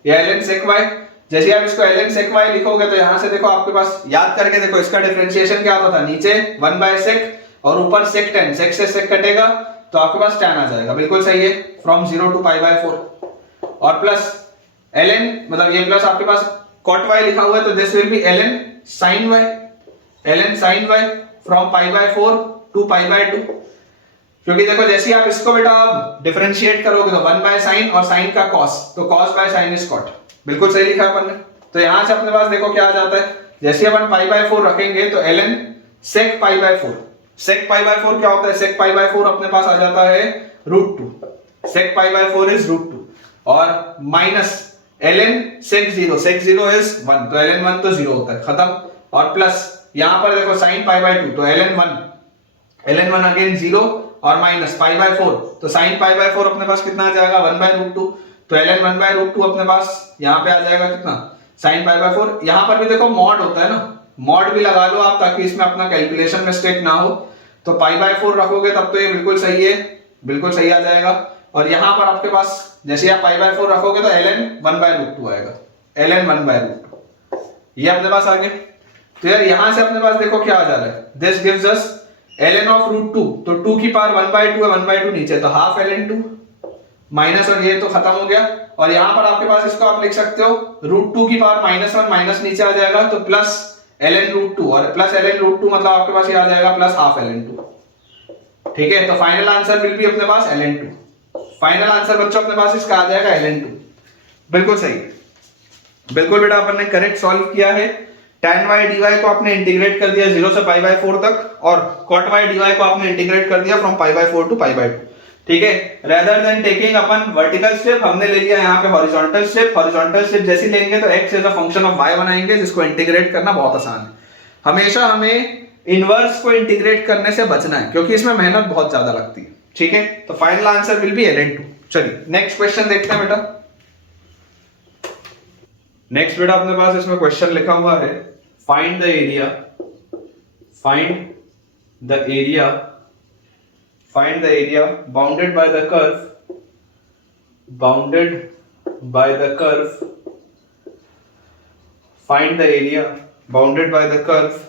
या ln sec y। जैसे आप इसको ln sec y लिखोगे तो यहां से देखो आपके पास याद करके देखो इसका डिफरेंशिएशन क्या होता था, नीचे 1 बाय sec और ऊपर sec tan, sec से sec कटेगा तो आपके पास tan आ जाएगा, बिल्कुल सही है, फ्रॉम 0 टू पाई बाय 4, और प्लस ln मतलब ये प्लस आपके पास cot y लिखा हुआ है तो this will be ln sin y, ln sin y from pi by 4 to pi by 2, क्योंकि देखो जैसे आप इसको बेटा आप डिफरेंशिएट करोगे तो 1 बाय साइन और साइन का cos, तो cos by sine is cot, बिल्कुल सही लिखा अपन ने। तो यहां से अपने पास देखो क्या आ जाता है, जैसे अपन पाई बाय 4 रखेंगे तो ln sec pi by 4, sec pi by 4 क्या होता है, sec पाई बाय 4 अपने पास आ जाता है √2, sec पाई बाय 4 इज √2 और minus ln sec 0, sec 0 is 1, तो ln 1 तो 0 होता है, खत्म। और प्लस यहां पर देखो sin पाई बाय 2 तो ln 1 अगेन 0 और माइनस पाई बाय 4, तो sin पाई बाय 4 अपने पास कितना आ जाएगा 1 बाय √2, तो ln 1 बाय √2 अपने पास यहां पे आ जाएगा कितना sin पाई बाय 4। यहां पर भी देखो मॉड होता है ना, मॉड भी लगा लो आप ताकि इसमें अपना कैलकुलेशन मिस्टेक ना हो, तो पाई बाय 4 रखोगे तब तो ये बिल्कुल सही है, बिल्कुल सही आ जाएगा। और यहां पर आपके पास जैसे आप पाई बाय 4 रखोगे तो ln 1 बाय √2 आएगा, ln 1 बाय √2 ये अपने पास आ गया। तो यार यहां से अपने पास देखो क्या आ जा रहा है, this gives us ln of √2, तो 2 की पावर 1 बाय 2 है, 1 बाय 2 नीचे तो हाफ ln 2 माइनस, और ये तो खत्म हो गया। और यहां पर आपके पास इसको आप लिख सकते हो √2 की पावर -1 माइनस नीचे आ जाएगा तो प्लस ln √2, और प्लस ln √2 मतलब आपके पास ये आ जाएगा प्लस हाफ ln 2, ठीक है। तो फाइनल आंसर विल बी अपने पास ln 2, फाइनल आंसर बच्चों अपने पास इसका आ जाएगा ln 2, बिल्कुल सही, बिल्कुल बेटा अपन ने करेक्ट सॉल्व किया है। tan y dy को आपने इंटीग्रेट कर दिया 0 से पाई बाय 4 तक, और cot y dy को आपने इंटीग्रेट कर दिया from pi by 4 to pi by 2, ठीक है। रेदर देन टेकिंग अपन वर्टिकल स्टेप, हमने ले लिया यहाँ पे हॉरिजॉन्टल स्टेप। हॉरिजॉन्टल स्टेप जैसे लेंगे तो x as a function of y बनाएंगे, जिसको इंटीग्रेट करना बहुत आसान है। हमेशा हमें इनवर्स को इंटीग्रेट करने से बचना है क्योंकि इसमें मेहनत बहुत ज्यादा लगती है, ठीक है। तो final answer will be ln 2। चलिए नेक्स्ट क्वेश्चन देखते हैं बेटा। नेक्स्ट बेटा अपने पास इसमें क्वेश्चन लिखा हुआ है, find the area, find the area, find the area bounded by the curve, bounded by the curve, find the area bounded by the curve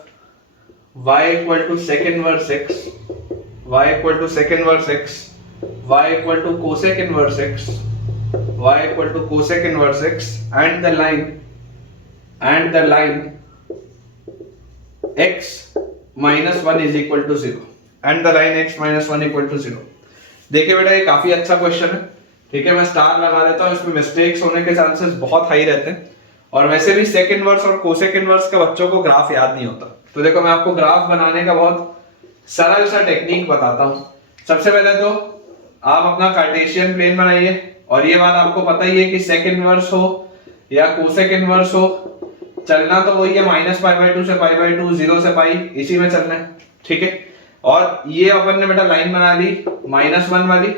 y equal to sec inverse x, y equal to sec inverse x, y equal to cosec inverse x, y equal to cosec inverse x, and the line x minus 1 is equal to 0, and the line x minus 1 equal to 0। देखिए बेटा ये काफी अच्छा question है, ठीक है। मैं star लगा देता हूँ, इसमें मिस्टेक्स होने के चांसेस बहुत हाई रहते हैं, और वैसे भी सेक इनवर्स और कोसेक इनवर्स का बच्चों को ग्राफ याद नहीं होता। तो देखो मैं आपको ग्राफ बनाने का बहुत सरल सा टेक्निक बताता हूँ। सबसे पहले तो आप अपना कार्टेशियन प्लेन बनाइए, और ये बात आपको पता ही है कि सेक इनवर्स हो या कोसेक इनवर्स हो, चलना तो वही है -π/2 से π/2, 0 से पाई, इसी में चलना है, ठीक है। और ये अपन ने बेटा लाइन बना ली -1 वाली,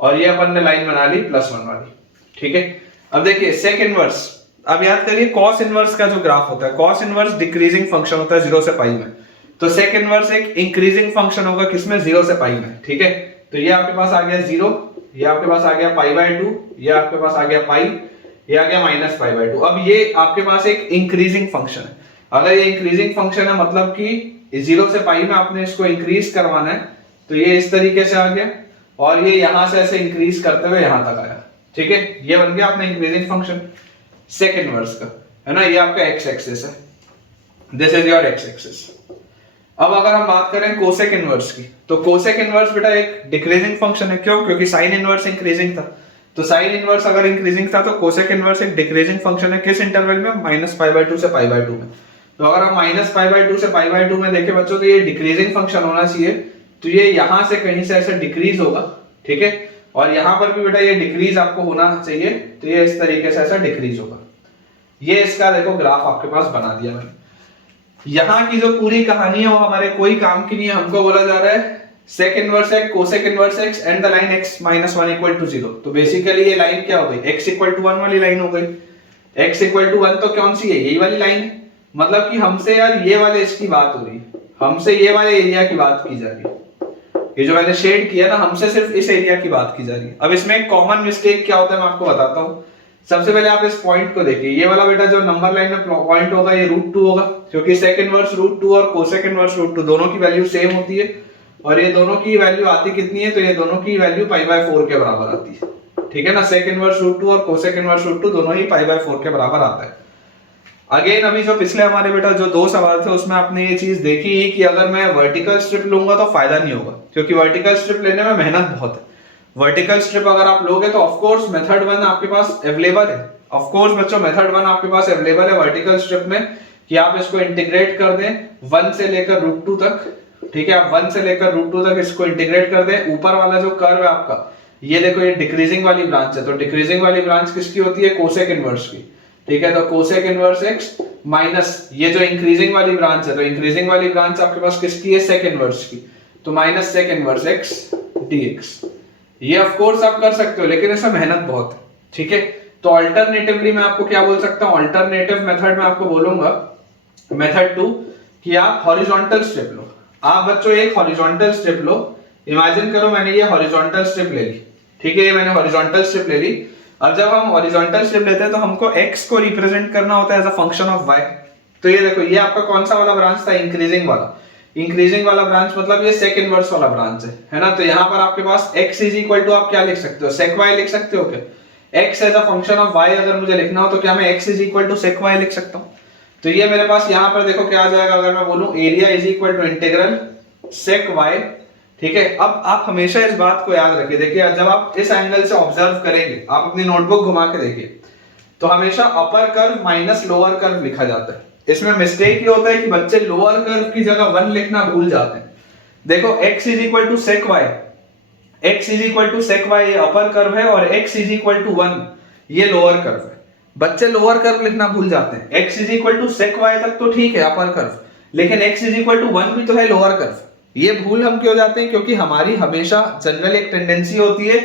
और ये अपन ने लाइन बना ली +1 वाली, ठीक है। अब देखिए सेक इनवर्स, अब याद करिए कॉस इनवर्स का जो ग्राफ होता है, कॉस इनवर्स डिक्रीजिंग फंक्शन होता है 0 से पाई में, तो सेक इनवर्स एक इंक्रीजिंग फंक्शन होगा किसमें, 0 से पाई में, ठीक है। तो ये आपके पास आ गया 0, ये आपके पास आ गया π/2, ये आपके पास आ गया पाई, ये आ गया -π/2। अब ये आपके पास एक इंक्रीजिंग फंक्शन है। अगर ये इंक्रीजिंग फंक्शन है मतलब कि 0 से पाई में आपने इसको इंक्रीज करवाना है, तो ये इस तरीके से आ गया, और ये यहां से ऐसे इंक्रीज करते हुए यहां तक आया, ठीक है। ये बन गया अपना इंक्रीजिंग फंक्शन सेक इनवर्स का, है ना। ये आपका x एक्सिस है, this is your x axis. अब अगर हम बात करें कोसेक इनवर्स की, तो कोसेक इनवर्स बेटा एक डिक्रीजिंग फंक्शन है, क्यों, क्योंकि साइन इनवर्स इंक्रीजिंग था, तो साइन इनवर्स अगर इंक्रीजिंग था तो कोसेक इनवर्स एक डिक्रीजिंग फंक्शन है, किस इंटरवल में, -π/2 से π/2 में। तो अगर हम -π/2 से π/2 में देखें बच्चों तो ये डिक्रीजिंग फंक्शन होना चाहिए, तो ये यहां से कहीं से ऐसे डिक्रीज होगा, ठीक है। और यहां पर भी बेटा ये डिक्रीज आपको होना चाहिए, तो ये इस तरीके से ऐसा डिक्रीज होगा। ये इसका देखो ग्राफ आपके पास बना दिया मैंने। यहां की जो पूरी कहानी है वो हमारे कोई काम की नहीं है, हमको बोला जा रहा है sec inverse x, cosec inverse x and the line x -1 equal to 0। तो बेसिकली ये लाइन क्या हो गई, x इक्वल टू 1 वाली लाइन हो गई। x इक्वल टू 1 तो कौन सी है, यही वाली लाइन है, मतलब कि हमसे यार ये वाले इसकी बात हो रही है, हमसे ये वाले एरिया की बात की जा रही है। ये जो मैंने शेड किया ना, हमसे सिर्फ इस एरिया की बात की जा रही है। अब इसमें एक कॉमन मिस्टेक क्या होता है मैं आपको बताता हूँ। सबसे पहले आप इस पॉइंट को देखिए, ये वाला बेटा जो नंबर लाइन में पॉइंट होगा ये √2 होगा, क्योंकि सेक इनवर्स √2 और कोसेक इनवर्स √2 दोनों की वैल्यू सेम होती है, और ये दोनों की वैल्यू आती कितनी है, तो ये दोनों की वैल्यू π/4 के बराबर आती है, ठीक है ना, सेक इनवर्स रूट 2 और कोसेक इनवर्स रूट 2 दोनों ही पाई बाय 4 के बराबर आता है। अगेन अभी जो पिछले हमारे बेटा जो 2 सवाल थे उसमें आपने ये चीज देखी ही कि अगर मैं वर्टिकल स्ट्रिप लूंगा तो फायदा नहीं होगा, क्योंकि वर्टिकल स्ट्रिप लेने में मेहनत बहुत है। वर्टिकल स्ट्रिप अगर आप लोगे तो ऑफ कोर्स मेथड 1 आपके पास अवेलेबल है, ऑफ कोर्स बच्चों मेथड 1 आपके पास अवेलेबल है वर्टिकल स्ट्रिप में, कि आप इसको इंटीग्रेट कर दें 1 से लेकर रूट 2 तक, ठीक है, आप 1 से लेकर रूट 2 तक इसको इंटीग्रेट कर दें। ऊपर वाला जो कर्व है आपका, ये देखो ये डिक्रीजिंग वाली ब्रांच है, तो डिक्रीजिंग वाली ब्रांच किसकी होती है, कोसेक इनवर्स की, ठीक है, तो कोसेक इनवर्स x माइनस ये जो इंक्रीजिंग वाली ब्रांच है, तो इंक्रीजिंग वाली ब्रांच आपके पास किसकी है, सेक इनवर्स की, तो minus sec inverse x dx। ये ऑफ कोर्स आप कर सकते हो, लेकिन इसमें मेहनत बहुत है, ठीक है। तो अल्टरनेटिवली मैं आपको क्या बोल सकता हूं, अल्टरनेटिव मेथड में आपको बोलूंगा मेथड 2 कि आप हॉरिजॉन्टल स्ट्रिप लो। आप बच्चों एक हॉरिजॉन्टल स्ट्रिप लो, इमेजिन करो मैंने ये हॉरिजॉन्टल स्ट्रिप ले ली, ठीक है, ये मैंने हॉरिजॉन्टल स्ट्रिप ले ली। अब जब हम हॉरिजॉन्टल स्ट्रिप लेते हैं तो हमको x को रिप्रेजेंट करना होता है as a function of y। तो ये देखो ये आपका कौन सा वाला ब्रांच था, इंक्रीजिंग वाला, इंक्रीजिंग वाला ब्रांच मतलब ये सेक इनवर्स वाला ब्रांच है ना। तो यहाँ पर आपके पास x इज इक्वल टू आप क्या लिख सकते हो, सेक y लिख सकते हो क्या, x as a function of y अगर मुझे लिखना हो तो क्या मैं x is equal to sec y लिख सकता हूँ। तो ये मेरे पास यहाँ पर देखो क्या आ जाएगा, अगर मैं बोलूं area is equal to integral sec y, ठीक है। अब आप हमेशा इस बात को याद रखिए, देखिए जब आप इस एंगल से ऑब्जर्व करेंगे, आप अपनी नोटबुक घुमा के देखिए, तो हमेशा अपर कर्व माइनस लोअर कर्व लिखा जाता है। इसमें मिस्टेक ये होता है कि बच्चे लोअर कर्व की जगह 1 लिखना भूल जाते हैं। देखो x is equal to sec y, x is equal to sec y ये अपर कर्व है और x इज इक्वल टू 1 ये लोअर कर्व है। बच्चे लोअर कर्व लिखना भूल जाते हैं। x is equal to sec y तक तो ठीक है अपर कर्व, लेकिन x इज इक्वल टू 1 भी तो है लोअर कर्व। ये भूल हम क्यों जाते हैं, क्योंकि हमारी हमेशा जनरल एक टेंडेंसी होती है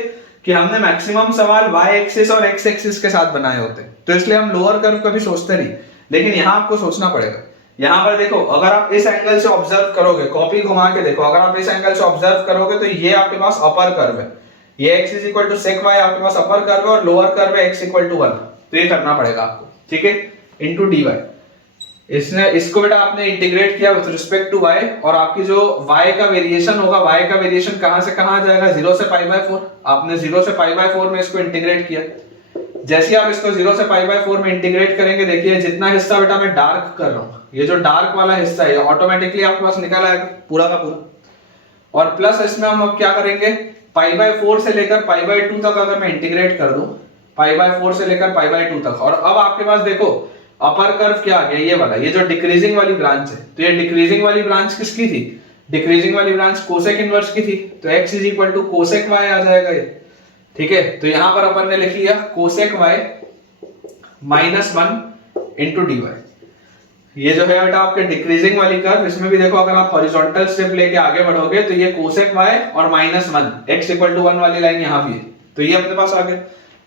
कि हमने मैक्सिमम सवाल y एक्सिस और x एक्सिस के साथ बनाए होते हैं, तो इसलिए हम लोअर कर्व कभी सोचते नहीं। लेकिन यहाँ आपको सोचना पड़ेगा। यहाँ पर देखो अगर आप इस एंगल से ऑब्जर्व करोगे, कॉपी घुमा के देखो, अगर आप इस एंगल से ऑब्जर्व करोगे तो ये आपके पास अपर कर्व है, ये x is equal to sec y आपके पास अपर कर्व है और लोअर कर्व है x इक्वल टू 1। तो ये करना पड़ेगा आपको, ठीक है, इनटू dy। इसको बेटा आपने इंटीग्रेट किया विद रिस्पेक्ट टू y, और आपकी जो y का वेरिएशन होगा, y का वेरिएशन कहां से कहां जाएगा, 0 से पाई बाय 4। आपने 0 से पाई बाय 4 में इसको इंटीग्रेट किया। जैसे आप इसको 0 से पाई बाय 4 में इंटीग्रेट करेंगे, देखिए जितना हिस्सा बेटा मैं डार्क कर रहा हूं, ये जो डार्क वाला हिस्सा है ऑटोमेटिकली आपके पास निकल आएगा पूरा का पूरा। और प्लस इसमें हम अब क्या करेंगे, पाई बाय 4 से लेकर पाई बाय 2 तक अगर मैं इंटीग्रेट कर दूं, पाई बाय 4 से लेकर पाई बाय 2 तक, और अब आपके पास देखो अपर कर्व क्या आ गया, ये वाला, ये जो डिक्रीजिंग वाली ब्रांच है, तो ये डिक्रीजिंग वाली ब्रांच किसकी थी, डिक्रीजिंग वाली ब्रांच कोसेक इनवर्स की थी, तो x is equal to cosec y आ जाएगा ये, ठीक है। तो यहां पर अपन ने लिख लिया cosec y minus 1 into dy। ये जो है बेटा आपके डिक्रीजिंग वाली कर्व, इसमें भी देखो अगर आप हॉरिजॉन्टल स्टेप लेके आगे बढ़ोगे तो ये कोसेक y और माइनस 1 x इक्वल टू 1 वाली लाइन यहां भी है, तो ये अपने पास आ गया।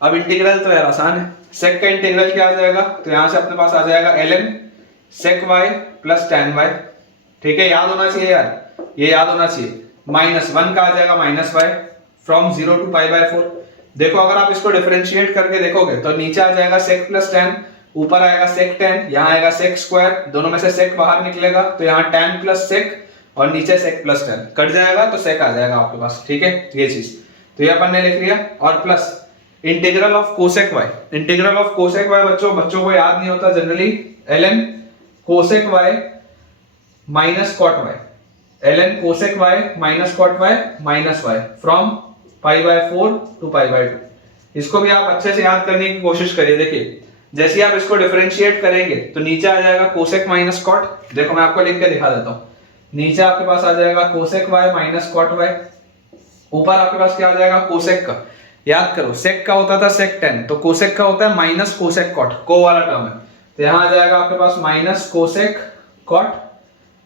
अब इंटीग्रल तो यार आसान है, सेक का इंटीग्रल क्या आ जाएगा, तो यहां से अपने पास आ जाएगा ln सेक y प्लस tan y, ठीक है, याद होना चाहिए यार, ये याद होना चाहिए। माइनस 1 का आ जाएगा minus y from 0 to pi by 4। देखो अगर आप इसको डिफरेंशिएट करके देखोगे तो नीचे आ जाएगा सेक प्लस tan, ऊपर आएगा सेक tan, यहाँ आएगा सेक स्क्वायर, दोनों में से सेक बाहर निकलेगा तो यहाँ tan प्लस सेक और नीचे सेक प्लस tan कट जाएगा तो सेक आ जाएगा आपके पास, ठीक है, ये चीज तो ये अपन ने लिख लिया। और plus integral of cosec y, integral of cosec y बच्चों को याद नहीं होता generally, ln cosec y minus cot y, ln cosec y minus cot y minus y from pi by 4 to pi by 2। इसको भी आप अच्छे से याद करने की कोशिश करिए। देखिए जैसे आप इसको डिफरेंशिएट करेंगे तो नीचे आ जाएगा कोसेक माइनस कॉट, देखो मैं आपको लिख के दिखा देता हूँ, नीचे आपके पास आ जाएगा cosec y minus cot y, ऊपर आपके पास क्या आ जाएगा कोसेक का, याद करो सेक का होता था सेक tan, तो कोसेक का होता है माइनस कोसेक कॉट, को वाला टर्म है, तो यहां आ जाएगा आपके पास माइनस कोसेक कॉट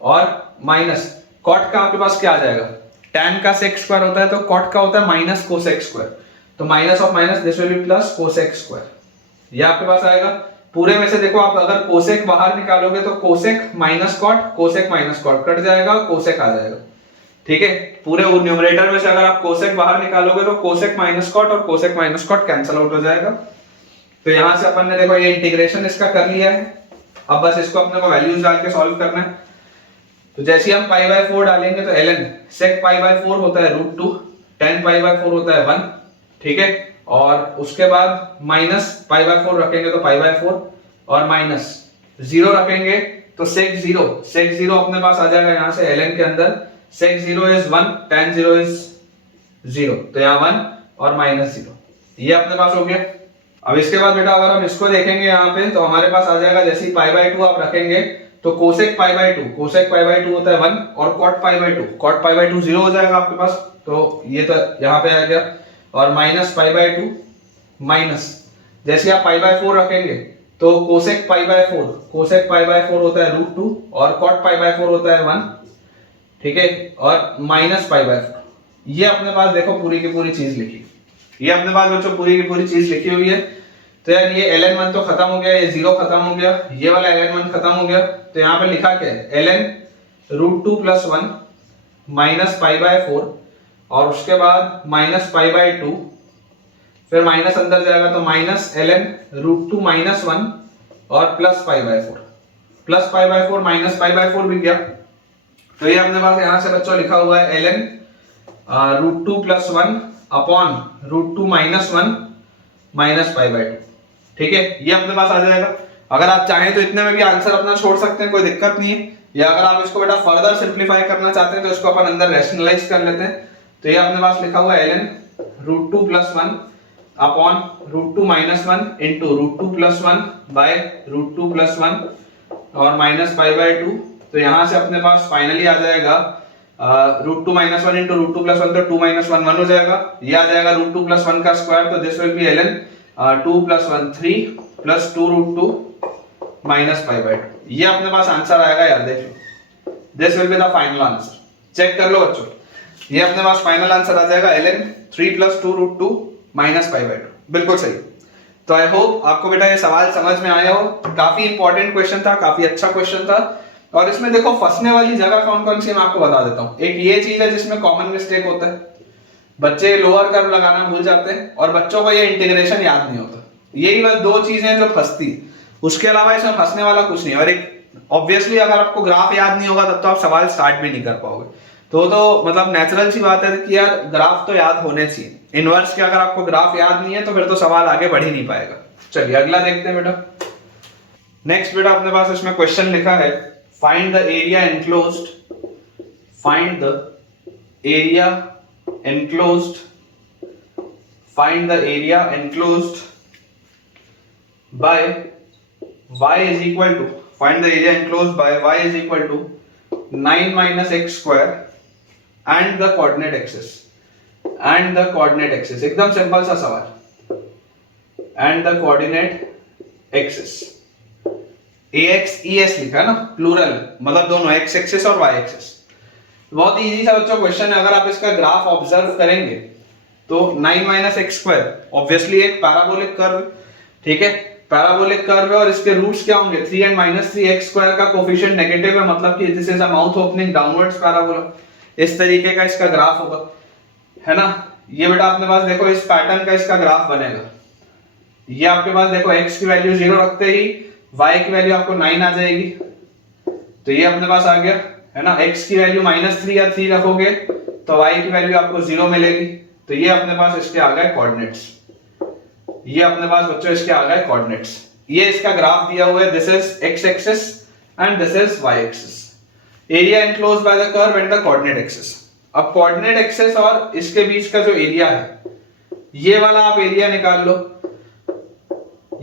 और माइनस कॉट का आपके पास क्या आ जाएगा, tan का सेक स्क्वायर होता है तो कॉट का होता है माइनस कोसेक स्क्वायर, तो minus of minus this will B plus cosec square, ये आपके पास आएगा। पूरे में से देखो आप अगर कोसेक बाहर निकालोगे तो कोसेक माइनस कॉट कट जाएगा, कोसेक आ जाएगा, ठीक है। पूरे न्यूमरेटर में से अगर आप कोसेक बाहर निकालोगे तो कोसेक माइनस कॉट और cosec minus cot cancel out हो जाएगा। तो यहां से अपन ने देखो ये इंटीग्रेशन इसका कर लिया है, अब बस इसको अपने को वैल्यूज डाल के सॉल्व करना है। तो जैसे हम पाई बाय 4 डालेंगे तो ln सेक पाई बाय 4 होता है √2, tan पाई बाय 4 होता है 1, ठीक है, और उसके बाद माइनस पाई बाय 4 रखेंगे तो पाई बाय 4 और माइनस 0 रखेंगे तो सेक जीरो अपने पास आ जाएगा यहाँ से ln के अंदर। सेक 0 इज 1, tan 0 इज 0, तो यहाँ 1 और माइनस 0, ये अपने पास हो गया। अब इसके बाद बेटा अगर हम इसको देखेंगे यहाँ पे तो हमारे पास आ जाएगा, जैसे पाई बाय 2 आप रखेंगे तो कोसेक पाई बाय 2 होता है 1 और कॉट पाई बाय 2 0 हो जाएगा आपके पास, तो ये तो यहाँ पे आ गया। और माइनस पाई बाय 2 माइनस, जैसे आप पाई बाय 4 रखेंगे तो कोसेक पाई बाय 4 होता है √2 और कॉट पाई बाय 4 होता है 1, ठीक है, और माइनस पाई बाय 4। ये अपने पास देखो पूरी की पूरी चीज लिखी, ये अपने पास बच्चों पूरी की पूरी चीज लिखी हुई है। तो यार ये ln1 तो खत्म हो गया, ये 0 खत्म हो गया, ये वाला ln1 खत्म हो गया, तो यहाँ पे लिखा क्या है ln √2 + 1 माइनस पाई बाय 4 और उसके बाद माइनस पाई बाय 2, फिर माइनस अंदर जाएगा तो माइनस ln √2 - 1 और plus pi by 4 minus pi by 4 भी गया। तो ये अपने पास यहाँ से बच्चों लिखा हुआ है ln √2 + 1 upon √2 - 1 minus pi by 2, ठीक है, ये अपने पास आ जाएगा। अगर आप चाहें तो इतने में भी आंसर अपना छोड़ सकते हैं, कोई दिक्कत नहीं है, या अगर आप इसको बेटा फर्दर सिंपलीफाई करना चाहते हैं तो इसको अपन अंदर रैशनलाइज कर लेते हैं। तो ये अपने पास लिखा हुआ है ln √2 + 1 अपॉन √2 - 1 इंटू √2 + 1 बाय √2 + 1 और माइनस पाई बाय 2। तो यहाँ से अपने पास फाइनली आ जाएगा √2 - 1 इंटू √2 + 1, तो 2 - 1 1 हो जाएगा, ये आ जाएगा √2 + 1 का स्क्वायर, तो this will be ln 2 + 1 3 + 2 √2 minus pi by 2। ये अपने पास आंसर आएगा यार, देख लो, this will be the final answer, check कर लो बच्चों, ये अपने पास फाइनल आंसर आ जाएगा ln 3 + 2 √2 माइनस पाई बाय 2, बिल्कुल सही। तो आई होप आपको बेटा ये सवाल समझ में आया हो, काफी इंपॉर्टेंट क्वेश्चन था, काफी अच्छा क्वेश्चन था। और इसमें देखो फंसने वाली जगह कौन कौन सी मैं आपको बता देता हूँ। एक ये चीज है जिसमें कॉमन मिस्टेक होता है, बच्चे लोअर कर्व लगाना भूल जाते हैं और बच्चों को ये इंटीग्रेशन याद नहीं होता, यही बस दो चीजें जो फंसती, उसके अलावा इसमें फंसने वाला कुछ नहीं। और एक ऑब्वियसली अगर आपको ग्राफ याद नहीं होगा तब तो आप सवाल स्टार्ट भी नहीं कर पाओगे, तो मतलब नेचुरल सी बात है कि यार ग्राफ तो याद होने चाहिए। इनवर्स के अगर आपको ग्राफ याद नहीं है तो फिर तो सवाल आगे बढ़ ही नहीं पाएगा। चलिए अगला देखते हैं बेटा। नेक्स्ट बेटा अपने पास इसमें क्वेश्चन लिखा है find the area enclosed, find the area enclosed, find the area enclosed bye y is equal to, find the area enclosed by y is equal to 9 - x square and the coordinate axis, and the coordinate axis, एकदम simple सा सवाल, and the coordinate axis, ax es लिखा है ना, plural मतलब दोनों x axis और y axis. बहुत इजी सा बच्चों क्वेश्चन है, अगर आप इसका ग्राफ ऑब्जर्व करेंगे तो 9 - x स्क्वायर ऑब्वियसली एक पैराबोलिक कर्व, ठीक है, पैराबोलिक कर्व है और इसके रूट्स क्या होंगे 3 and -3, x स्क्वायर का कोफिशिएंट नेगेटिव है, मतलब कि this is a mouth opening downwards parabola, इस तरीके का इसका ग्राफ होगा, है ना। ये बेटा अपने पास देखो इस पैटर्न का इसका ग्राफ बनेगा, ये आपके पास देखो x की वैल्यू 0 रखते ही y की वैल्यू आपको 9 आ जाएगी, तो ये अपने पास आ गया, है ना। x की वैल्यू -3 या 3 रखोगे तो y की वैल्यू आपको 0 मिलेगी, तो ये अपने पास इसके आ गए कोऑर्डिनेट्स, ये अपने पास बच्चों इसके आ गए कोऑर्डिनेट्स। ये इसका ग्राफ दिया हुआ है, this is x axis and this is y axis, area enclosed bye the curve and the coordinate axis. अब कोऑर्डिनेट एक्सिस और इसके बीच का जो एरिया है, ये वाला आप एरिया निकाल लो,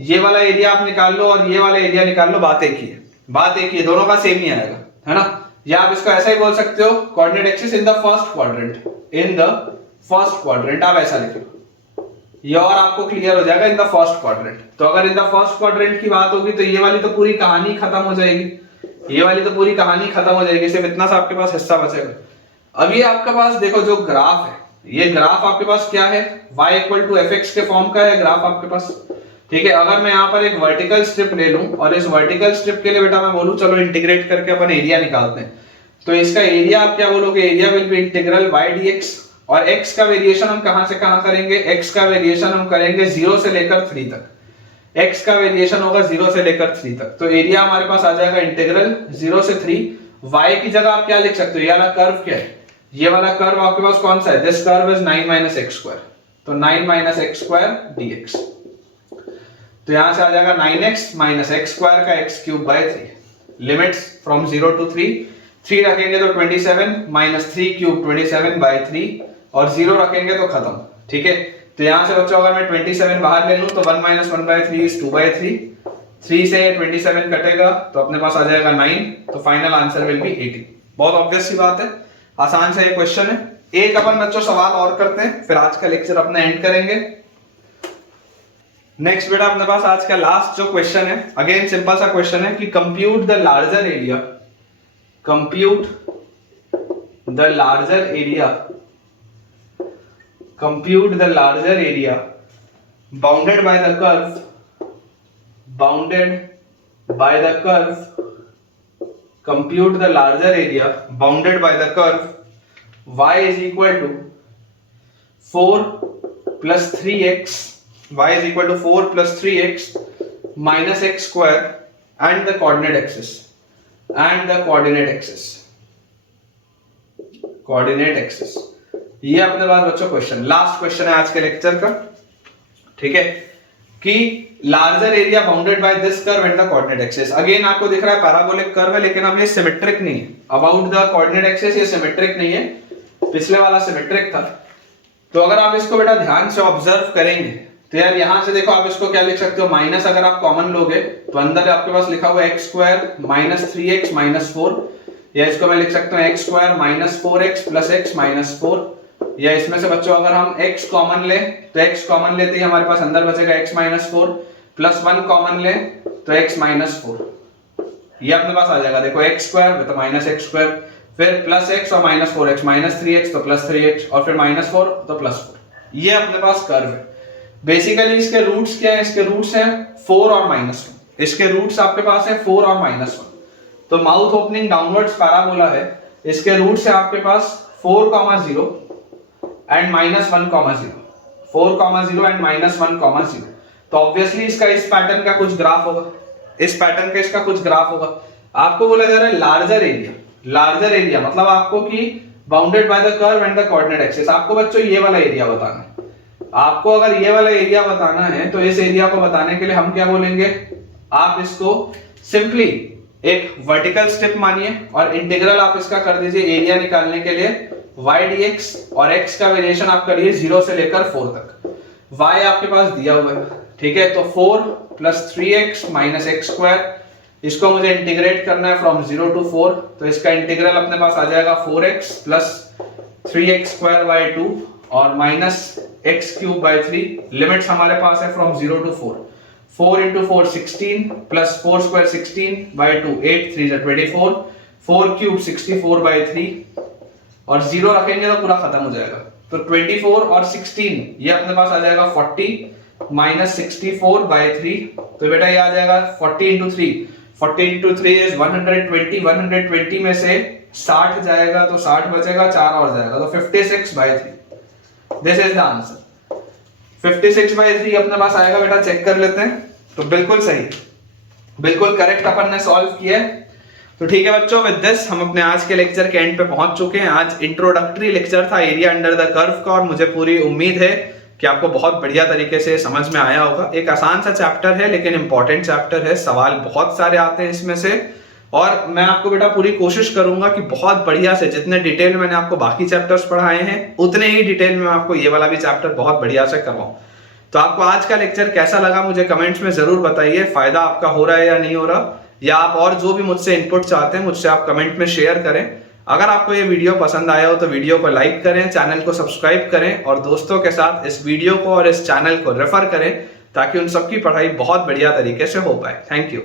ये वाला एरिया आप निकाल लो और ये वाला एरिया निकाल लो, बात एक ही है, बात एक ही है, दोनों का सेम ही आएगा, है ना। या आप इसको ऐसा ही बोल सकते हो, coordinate axis in the first quadrant, in the first quadrant, आप ऐसा लिख लो, ये और आपको क्लियर हो जाएगा इन द फर्स्ट क्वाड्रेंट। तो अगर इन द फर्स्ट क्वाड्रेंट की बात होगी तो ये वाली तो पूरी कहानी खत्म हो जाएगी, ये वाली तो पूरी कहानी खत्म हो जाएगी, सिर्फ इतना सा आपके पास हिस्सा बचेगा। अब ये आपके पास देखो जो ग्राफ है, ये ग्राफ आपके पास क्या है, y = fx के फॉर्म का है ग्राफ आपके पास, ठीक है। अगर मैं यहाँ पर एक वर्टिकल स्ट्रिप ले लूं और इस वर्टिकल स्ट्रिप के लिए बेटा मैं बोलूं चलो इंटीग्रेट करके अपन एरिया निकालते हैं, तो इसका एरिया आप क्या बोलोगे, area will be integral y dx, और x का वेरिएशन हम कहां से कहां करेंगे, x का वेरिएशन हम करेंगे 0 से लेकर 3 तक, x का वेरिएशन होगा 0 से लेकर 3 तक, तो एरिया हमारे पास आ जाएगा इंटीग्रल 0 से 3। y की जगह आप क्या लिख सकते हो, ये वाला कर्व क्या है, ये वाला कर्व आपके पास कौन सा है, this curve is 9 - x square, तो 9 माइनस एक्स स्क्वायर dx। तो यहां से आ जाएगा 9x माइनस एक्स स्क्वायर का x cube by 3। Limits from 0 to 3 रखेंगे तो 27 माइनस 3 क्यूब 27 बाय 3 और 0 रखेंगे तो खत्म। ठीक है, तो यहां से बच्चों अगर मैं 27 बाहर ले लूं तो 1 माइनस 1 बाय 3 इज 2 बाय 3। 3 से 27 कटेगा तो अपने पास आ जाएगा 9। तो फाइनल आंसर विल बी 18। बहुत ऑब्वियस सी बात है, आसान सा ये क्वेश्चन है। एक अपन बच्चों सवाल और करते हैं, फिर आज का लेक्चर अपना एंड करेंगे। नेक्स्ट बेटा अपने पास आज का लास्ट जो क्वेश्चन है, अगेन सिंपल सा क्वेश्चन है कि compute the larger area, compute the larger area, compute the larger area bounded by the curve, bounded by the curve, compute the larger area bounded by the curve y is equal to 4 plus 3x, y is equal to 4 plus 3x minus x square and the coordinate axis, and the coordinate axis, coordinate axis। ये अपने पास बच्चों question, last question है आज के lecture का। ठीक है, कि larger area bounded by this curve and the coordinate axis. Again आपको दिख रहा है पैराबोलिक कर्व है, लेकिन अब ये सिमेट्रिक नहीं है। अबाउट द कोऑर्डिनेट एक्सिस ये सिमेट्रिक नहीं है, पिछले वाला सिमेट्रिक था। तो अगर आप इसको बेटा ध्यान से ऑब्जर्व करेंगे तो यार यहां से देखो, आप इसको क्या लिख सकते हो, माइनस अगर आप कॉमन लोगे तो अंदर आपके पास लिखा हुआ है x square minus 3x minus 4, या इसको मैं लिख सकता हूं x square minus 4x plus x minus 4, या इसमें से बच्चों अगर हम x कॉमन ले तो x कॉमन लेते ही हमारे पास अंदर बचेगा x माइनस 4, प्लस 1 कॉमन ले तो x माइनस 4। ये अपने पास आ जाएगा देखो x स्क्वायर तो माइनस एक्स स्क्वायर, फिर प्लस x और माइनस 4x, माइनस 3x तो प्लस 3x और फिर माइनस 4 तो प्लस 4। ये अपने पास कर्व है। बेसिकली इसके रूट्स क्या है, इसके रूट्स हैं 4 और माइनस 1। इसके रूट्स आपके पास है 4 और माइनस 1। तो माउथ ओपनिंग डाउनवर्ड्स पैराबोला है, इसके रूट्स है आपके पास 4,0 एंड माइनस 1,0, 4,0 एंड माइनस 1,0। तो ऑब्वियसली इसका इस पैटर्न का कुछ ग्राफ होगा, इस पैटर्न का इसका कुछ ग्राफ होगा। आपको बोला जा रहा है लार्जर एरिया, लार्जर एरिया मतलब आपको कि bounded by the curve and the coordinate axis. आपको बच्चों ये वाला एरिया बताना है। आपको अगर ये वाला एरिया बताना है तो इस एरिया को बताने के लिए हम क्या बोलेंगे, आप इसको सिंपली एक वर्टिकल स्टेप मानिए और इंटीग्रल आप इसका कर दीजिए एरिया निकालने के लिए y dx, और x का वेरिएशन आप करिए 0 से लेकर 4 तक। y आपके पास दिया हुआ है, ठीक है, तो 4 plus 3x minus x square, इसको मुझे इंटीग्रेट करना है फ्रॉम 0 to 4। तो इसका इंटीग्रल अपने पास आ जाएगा 4x plus 3x square by 2 और minus x cube by 3। Limits हमारे पास है from 0 to 4। 4 into 4 16 plus 4 square 16 by 2 8 3 24, 4 cube 64 by 3 और 0 रखेंगे तो पूरा खत्म हो जाएगा। तो 24 और 16 ये अपने पास आ जाएगा 40 माइनस 64 बाय 3। तो बेटा ये आ जाएगा 40 into 3, 40 into 3 इज 120, 120 में से 60 जाएगा तो 60 बचेगा, 4 और जाएगा तो 56 by 3। This is the answer. 56 by 3 अपने पास आएगा बेटा, चेक कर लेते हैं। तो बिल्कुल सही, बिल्कुल करेक्ट अपन ने सॉल्व किया है। तो ठीक है बच्चों, विद दिस हम अपने आज के लेक्चर के एंड पे पहुंच चुके हैं। आज इंट्रोडक्टरी लेक्चर था एरिया अंडर द कर्व का, और मुझे पूरी उम्मीद है कि आपको बहुत बढ़िया तरीके से समझ में आया होगा। एक आसान सा चैप्टर है लेकिन इंपॉर्टेंट चैप्टर है, सवाल बहुत सारे आते हैं इसमें से, और मैं आपको बेटा पूरी कोशिश करूंगा कि बहुत बढ़िया से, जितने डिटेल में मैंने आपको बाकी चैप्टर्स पढ़ाए हैं उतने ही डिटेल में आपको ये वाला भी चैप्टर बहुत बढ़िया से करवाऊं। तो आपको आज का लेक्चर कैसा लगा मुझे कमेंट्स में जरूर बताइए। फायदा आपका हो रहा है या नहीं हो रहा, या आप और जो भी मुझसे इनपुट चाहते हैं मुझसे आप कमेंट में शेयर करें। अगर आपको ये वीडियो पसंद आया हो तो वीडियो को लाइक करें, चैनल को सब्सक्राइब करें और दोस्तों के साथ इस वीडियो को और इस चैनल को रेफर करें ताकि उन सबकी पढ़ाई बहुत बढ़िया तरीके से हो पाए। Thank you.